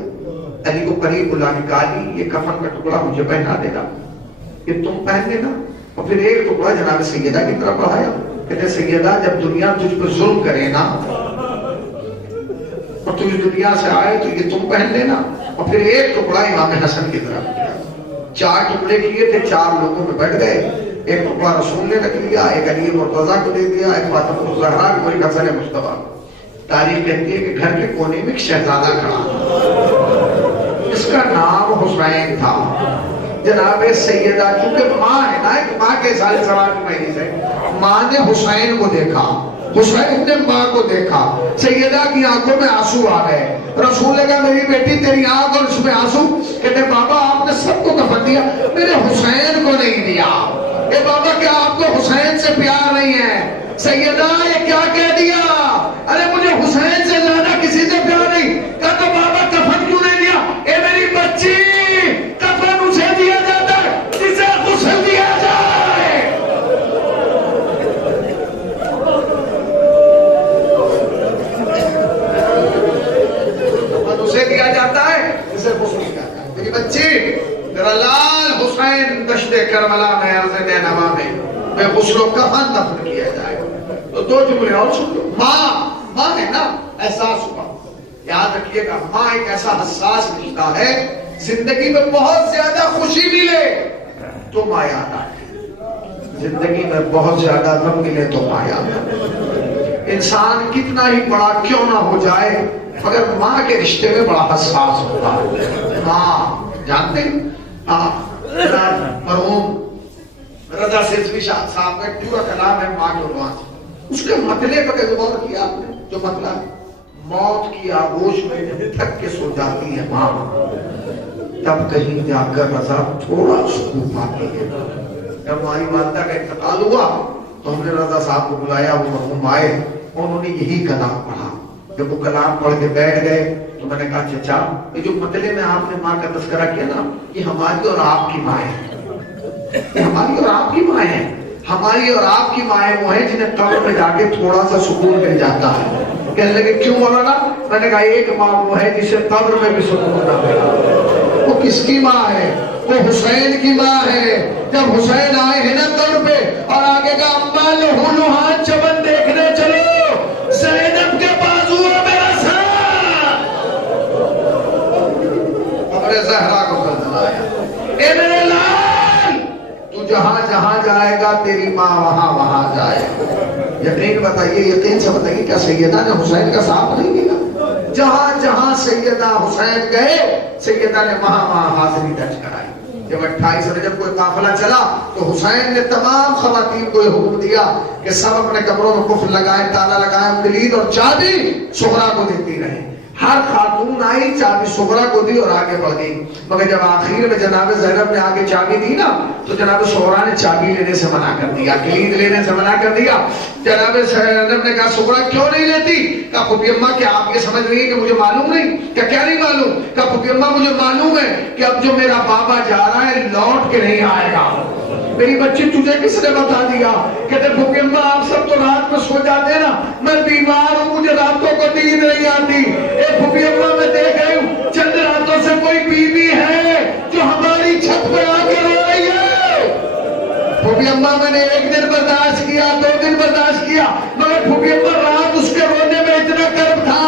علی کو قریب بلا نکالی، یہ کفن کا ٹکڑا مجھے پہنا دے گا، یہ تم پہن لینا، اور پھر ایک ٹکڑا جناب سیدہ کی طرف بڑھایا، کہتے سیدہ جب دنیا تجھ پر ظلم کرے نا اور تو اس دنیا سے آئے تو یہ تم پہن لینا، اور پھر ایک ٹکڑا امام حسن کی طرف کیا۔ 4 ٹکڑے کیے تھے، 4 لوگوں میں بٹ گئے، ایک ٹکڑا رسول نے رکھ لیا، ایک علی مرتضیٰ کو دے دیا، ایک فاطمہ الزہرا کو، ایک حسن مصطفیٰ۔ تاریخ کہتی ہے کہ گھر کے کونے میں ایک شہزادہ کھڑا، اس کا نام حسین تھا۔ جناب سیدہ کیونکہ ماں ہے نا، ایک ماں کے سارے سوال کی معنی سے ماں نے حسین کو دیکھا، حسین نے ماں کو دیکھا، سیدہ کی آنکھوں میں آنسو آ گئے۔ رسول نے کہا میری بیٹی تیری آنکھ اور اس میں آنسو؟ کہتے بابا آپ نے سب کو کفن دیا، میرے حسین کو نہیں دیا۔ اے بابا کیا آپ کو حسین سے پیار نہیں ہے؟ سیدہ یہ کیا کہہ دیا؟ ارے مجھے حسین سے زیادہ کسی سے پیار نہیں۔ کہا تو بابا کفن کیوں نہیں دیا؟ اے میری بچی، کفن اسے دیا جاتا ہے جسے غسل دیا جائے۔ کفن اسے دیا جاتا ہے جسے غسل دیا جائے۔ میری بچی، تیرا لال حسین کربلا میں عرض نینوا میں بے غسل و کفن دفن کیا جائے گا۔ تو دو جملے اور سن لو۔ ماں ہے نا، احساس ہوا، یاد رکھیے گا ماں ایک ایسا حساس رشتہ ہے، زندگی میں بہت زیادہ خوشی ملے تو ماں یاد آئے، زندگی میں بہت زیادہ غم ملے تو ماں یاد آئے۔ انسان کتنا ہی بڑا کیوں نہ ہو جائے مگر ماں کے رشتے میں بڑا حساس ہوتا ہے۔ ماں جانتے ہیں مرحوم رضا سیزوی شاہ صاحب کا پورا کلام ہے ماں کے عنوان سے، اس کے مطلع پر کبھی غور کیا آپ نے؟ جو مطلب موت کی آغوش میں جب تھک کے سو جاتی ہے ماں، تب کہیں جا کر رضا تھوڑا سکون پاتی ہے۔ جب ہماری والدہ کا انتقال ہوا تو ہم نے رضا صاحب کو بلایا، وہ مرحوم آئے، انہوں نے یہی کلام پڑھا۔ جب وہ کلام پڑھ کے بیٹھ گئے تو میں نے کہا چچا یہ جو مطلع میں آپ نے ماں کا تذکرہ کیا نا، یہ ہماری اور آپ کی ماں ہے، یہ ہماری اور آپ کی ماں ہے۔ ہماری اور آپ کی مائیں وہ ہیں جنہیں قبر میں جا کے تھوڑا سا سکون مل جاتا ہے۔ کہنے لگے کیوں مولانا؟ میں نے کہا ایک ماں وہ ہے جسے قبر میں بھی سکون نہ ملا۔ وہ کس کی ماں ہے؟ وہ حسین کی ماں ہے۔ جب حسین آئے ہیں نا قبر پہ اور آگے کا اماں لہو لہان چمن دیکھنے چلو، زینب کے بازو میں میرا ساتھ، قبر زہرا کو گردنایا، اے میرے لال تو جہاں جہاں جائے گا تیری ماں وہاں وہاں جائے گا۔ یقین بتائیے، یقین سے بتائیے، کیا سیدہ نے حسین کا ساتھ نہیں دیا؟ جہاں جہاں سیدہ حسین گئے سیدہ نے وہاں وہاں حاضری درج کرائی۔ جب 28 رجب کوئی قافلہ چلا تو حسین نے تمام خواتین کو یہ حکم دیا کہ سب اپنے کمروں میں قفل لگائیں، تالا لگائیں، کلید اور چابی صغرا کو دیتی رہیں۔ ہر خاتون آئی چابی صغرا کو دی اور آگے بڑھ گئی، مگر جب آخر میں جناب زینب نے آگے چابی دی نا تو جناب صغرا نے چابی لینے سے منع کر دیا، کلید لینے سے منع کر دیا۔ جناب زینب نے کہا صغرا کیوں نہیں لیتی؟ کہا پھوپھی اماں کیا آپ یہ سمجھ رہی ہیں کہ مجھے معلوم نہیں؟ کیا نہیں معلوم؟ کہا پھوپھی اماں مجھے معلوم ہے کہ اب جو میرا بابا جا رہا ہے لوٹ کے نہیں آئے گا۔ میری بچی تجھے کس نے بتا دیا؟ کہتے پھوپھی اماں آپ سب تو رات میں سو جاتے ہیں نا، میں بیمار ہوں، مجھے راتوں کو نیند نہیں آتی۔ اے پھوپھی اماں میں دیکھ رہی ہوں چند راتوں سے کوئی بیوی ہے جو ہماری چھت پہ آ کے رو رہی ہے۔ پھوپھی اماں میں نے ایک دن برداشت کیا، 2 دن برداشت کیا، مگر پھوپھی اماں رات اس کے رونے میں اتنا کرب تھا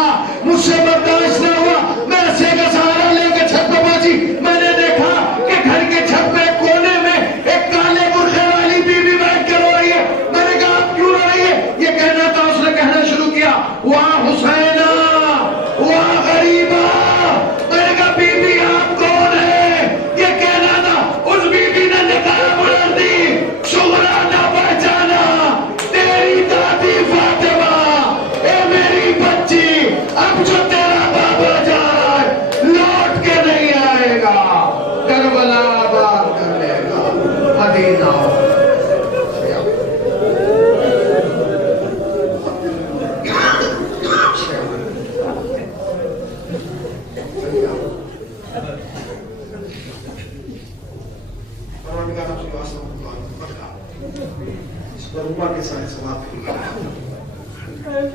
مجھ سے برداشت نہ ہوا۔ میں رسے کا سہارا لے کے چھت پہ پہنچی، میں نے دیکھا کہ گھر کے چھت پہ کونے میں ایک کالے برقعے والی بیوی بیٹھ کے رو رہی ہے۔ میں نے کہا آپ کیوں رو رہی ہے؟ یہ کہنا تھا، اس نے کہنا شروع کیا واہ حسینہ واہ غریبہ۔ میں نے کہا بی بی آپ کون ہے؟ یہ کہنا تھا، اس بی بی نے نقاب اڑا دی، صغرا نہ پہچانا، تیری دادی فاطمہ، اے میری بچی، اب جو تیرا بابا جائے لوٹ کے نہیں آئے گا، کربلا آباد کر لے گا، مدینہ۔ کے سائے سواب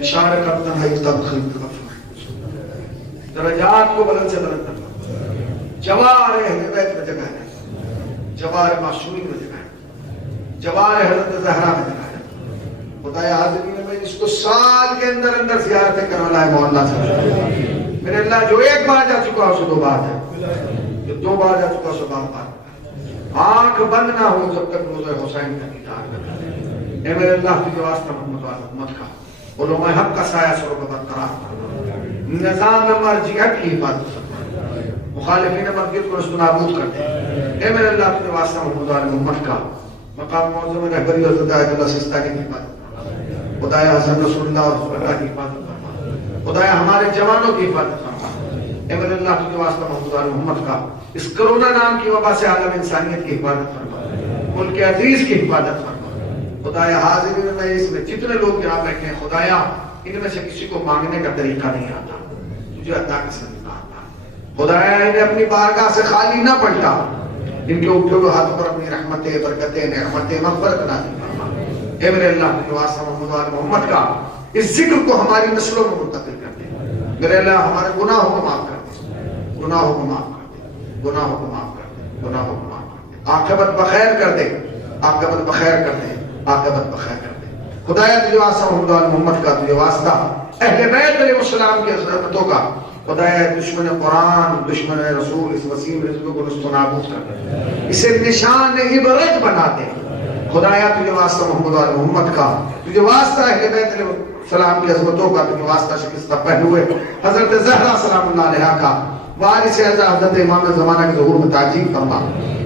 اشارہ کرتا ہے تبخیر درجات کو بلند سے بلند کرنا۔ جوار اہل بیت میں جگہ ہے، جوار معصومین میں جگہ ہے، جوار حضرت زہرا میں جگہ ہے۔ خدایا حاضرین میں اس کو سال کے اندر اندر زیارتیں کروانا ہے محلہ سے۔ میرے اللہ جو ایک بار جا چکا اسے 2 بار ہے، جو 2 بار جا چکا اسے بار بار۔ آنکھ بند نہ ہو جب تک روزہ حسین کا دیدار کرے۔ اے میرے اللہ تجھے واسطہ محمد والا امت کا، علماء حق کا سایہ سروں کو برقرار فرما، نظام مرجعیت کی حفاظت فرما، مخالفین مرجعیت کو رسول نابود کر دے۔ اے میرے اللہ تجھے واسطہ محمد والا امت کا، مقام معظم رہبری اور ہدایت اللہ سستانی کی حفاظت فرما، خدایا حسن رسول اللہ اور رسول اللہ کی حفاظت فرما، خدایا ہمارے جوانوں کی حفاظت فرما۔ اے میرے اللہ تجھے واسطہ محمد والا امت کا، اس کرونا نام کی وبا سے عالم انسانیت کی حفاظت فرما، ملک عزیز کی حفاظت فرما۔ خدایا حاضرین میں اس میں جتنے لوگ یہاں بیٹھے ہیں، خدایا ان میں سے کسی کو مانگنے کا طریقہ نہیں آتا، تجھے عطا کا سلیقہ آتا۔ خدایا انہیں اپنی بارگاہ سے خالی نہ پلٹا، ان کے اٹھے ہوئے ہاتھ پر اپنی رحمتیں، برکتیں، نعمتیں، مغفرت نازل فرما۔ اے میرے اللہ تجھے واسطہ محمد کا اس ذکر کو ہماری نسلوں میں منتقل کر دے۔ میرے اللہ ہمارے گناہوں کو معاف کر دے، گناہوں کو معاف کر دے، گناہوں کو معاف کر دے، گناہوں کو معاف کر دے، عاقبت بخیر کر دے۔ عاقبت بخیر کر دے، عاقبت بخیر کر دے۔ خدایا تجھے واسطہ محمد و محمد کا، تجھے واسطہ اہل بیت علیہ السلام کی عظمتوں کا، خدایا دشمن قرآن، دشمن رسول اس وسیم رزق کو نست و نابود کر دے، اسے نشان عبرت بنا دے۔ خدایا تجھے واسطہ محمد و محمد کا، تجھے واسطہ اہل بیت علیہ السلام کی عظمتوں کا، تجھے واسطہ شکستہ پہلوئے حضرت زہرا سلام اللہ علیہ کا، وارث اعظم حضرت امام زمانہ کے ظہور میں تعجیل فرما،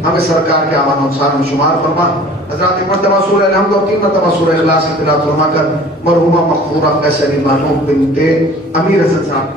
ہمیں سرکار کے امان و انصار میں شمار فرما۔ حضرات ایک مرتبہ سورہ الحمد اور 3 مرتبہ سورہ اخلاص کی تلاوت فرما کر مرحومہ مغفورہ قیصری بانو بنت امیر حسن صاحب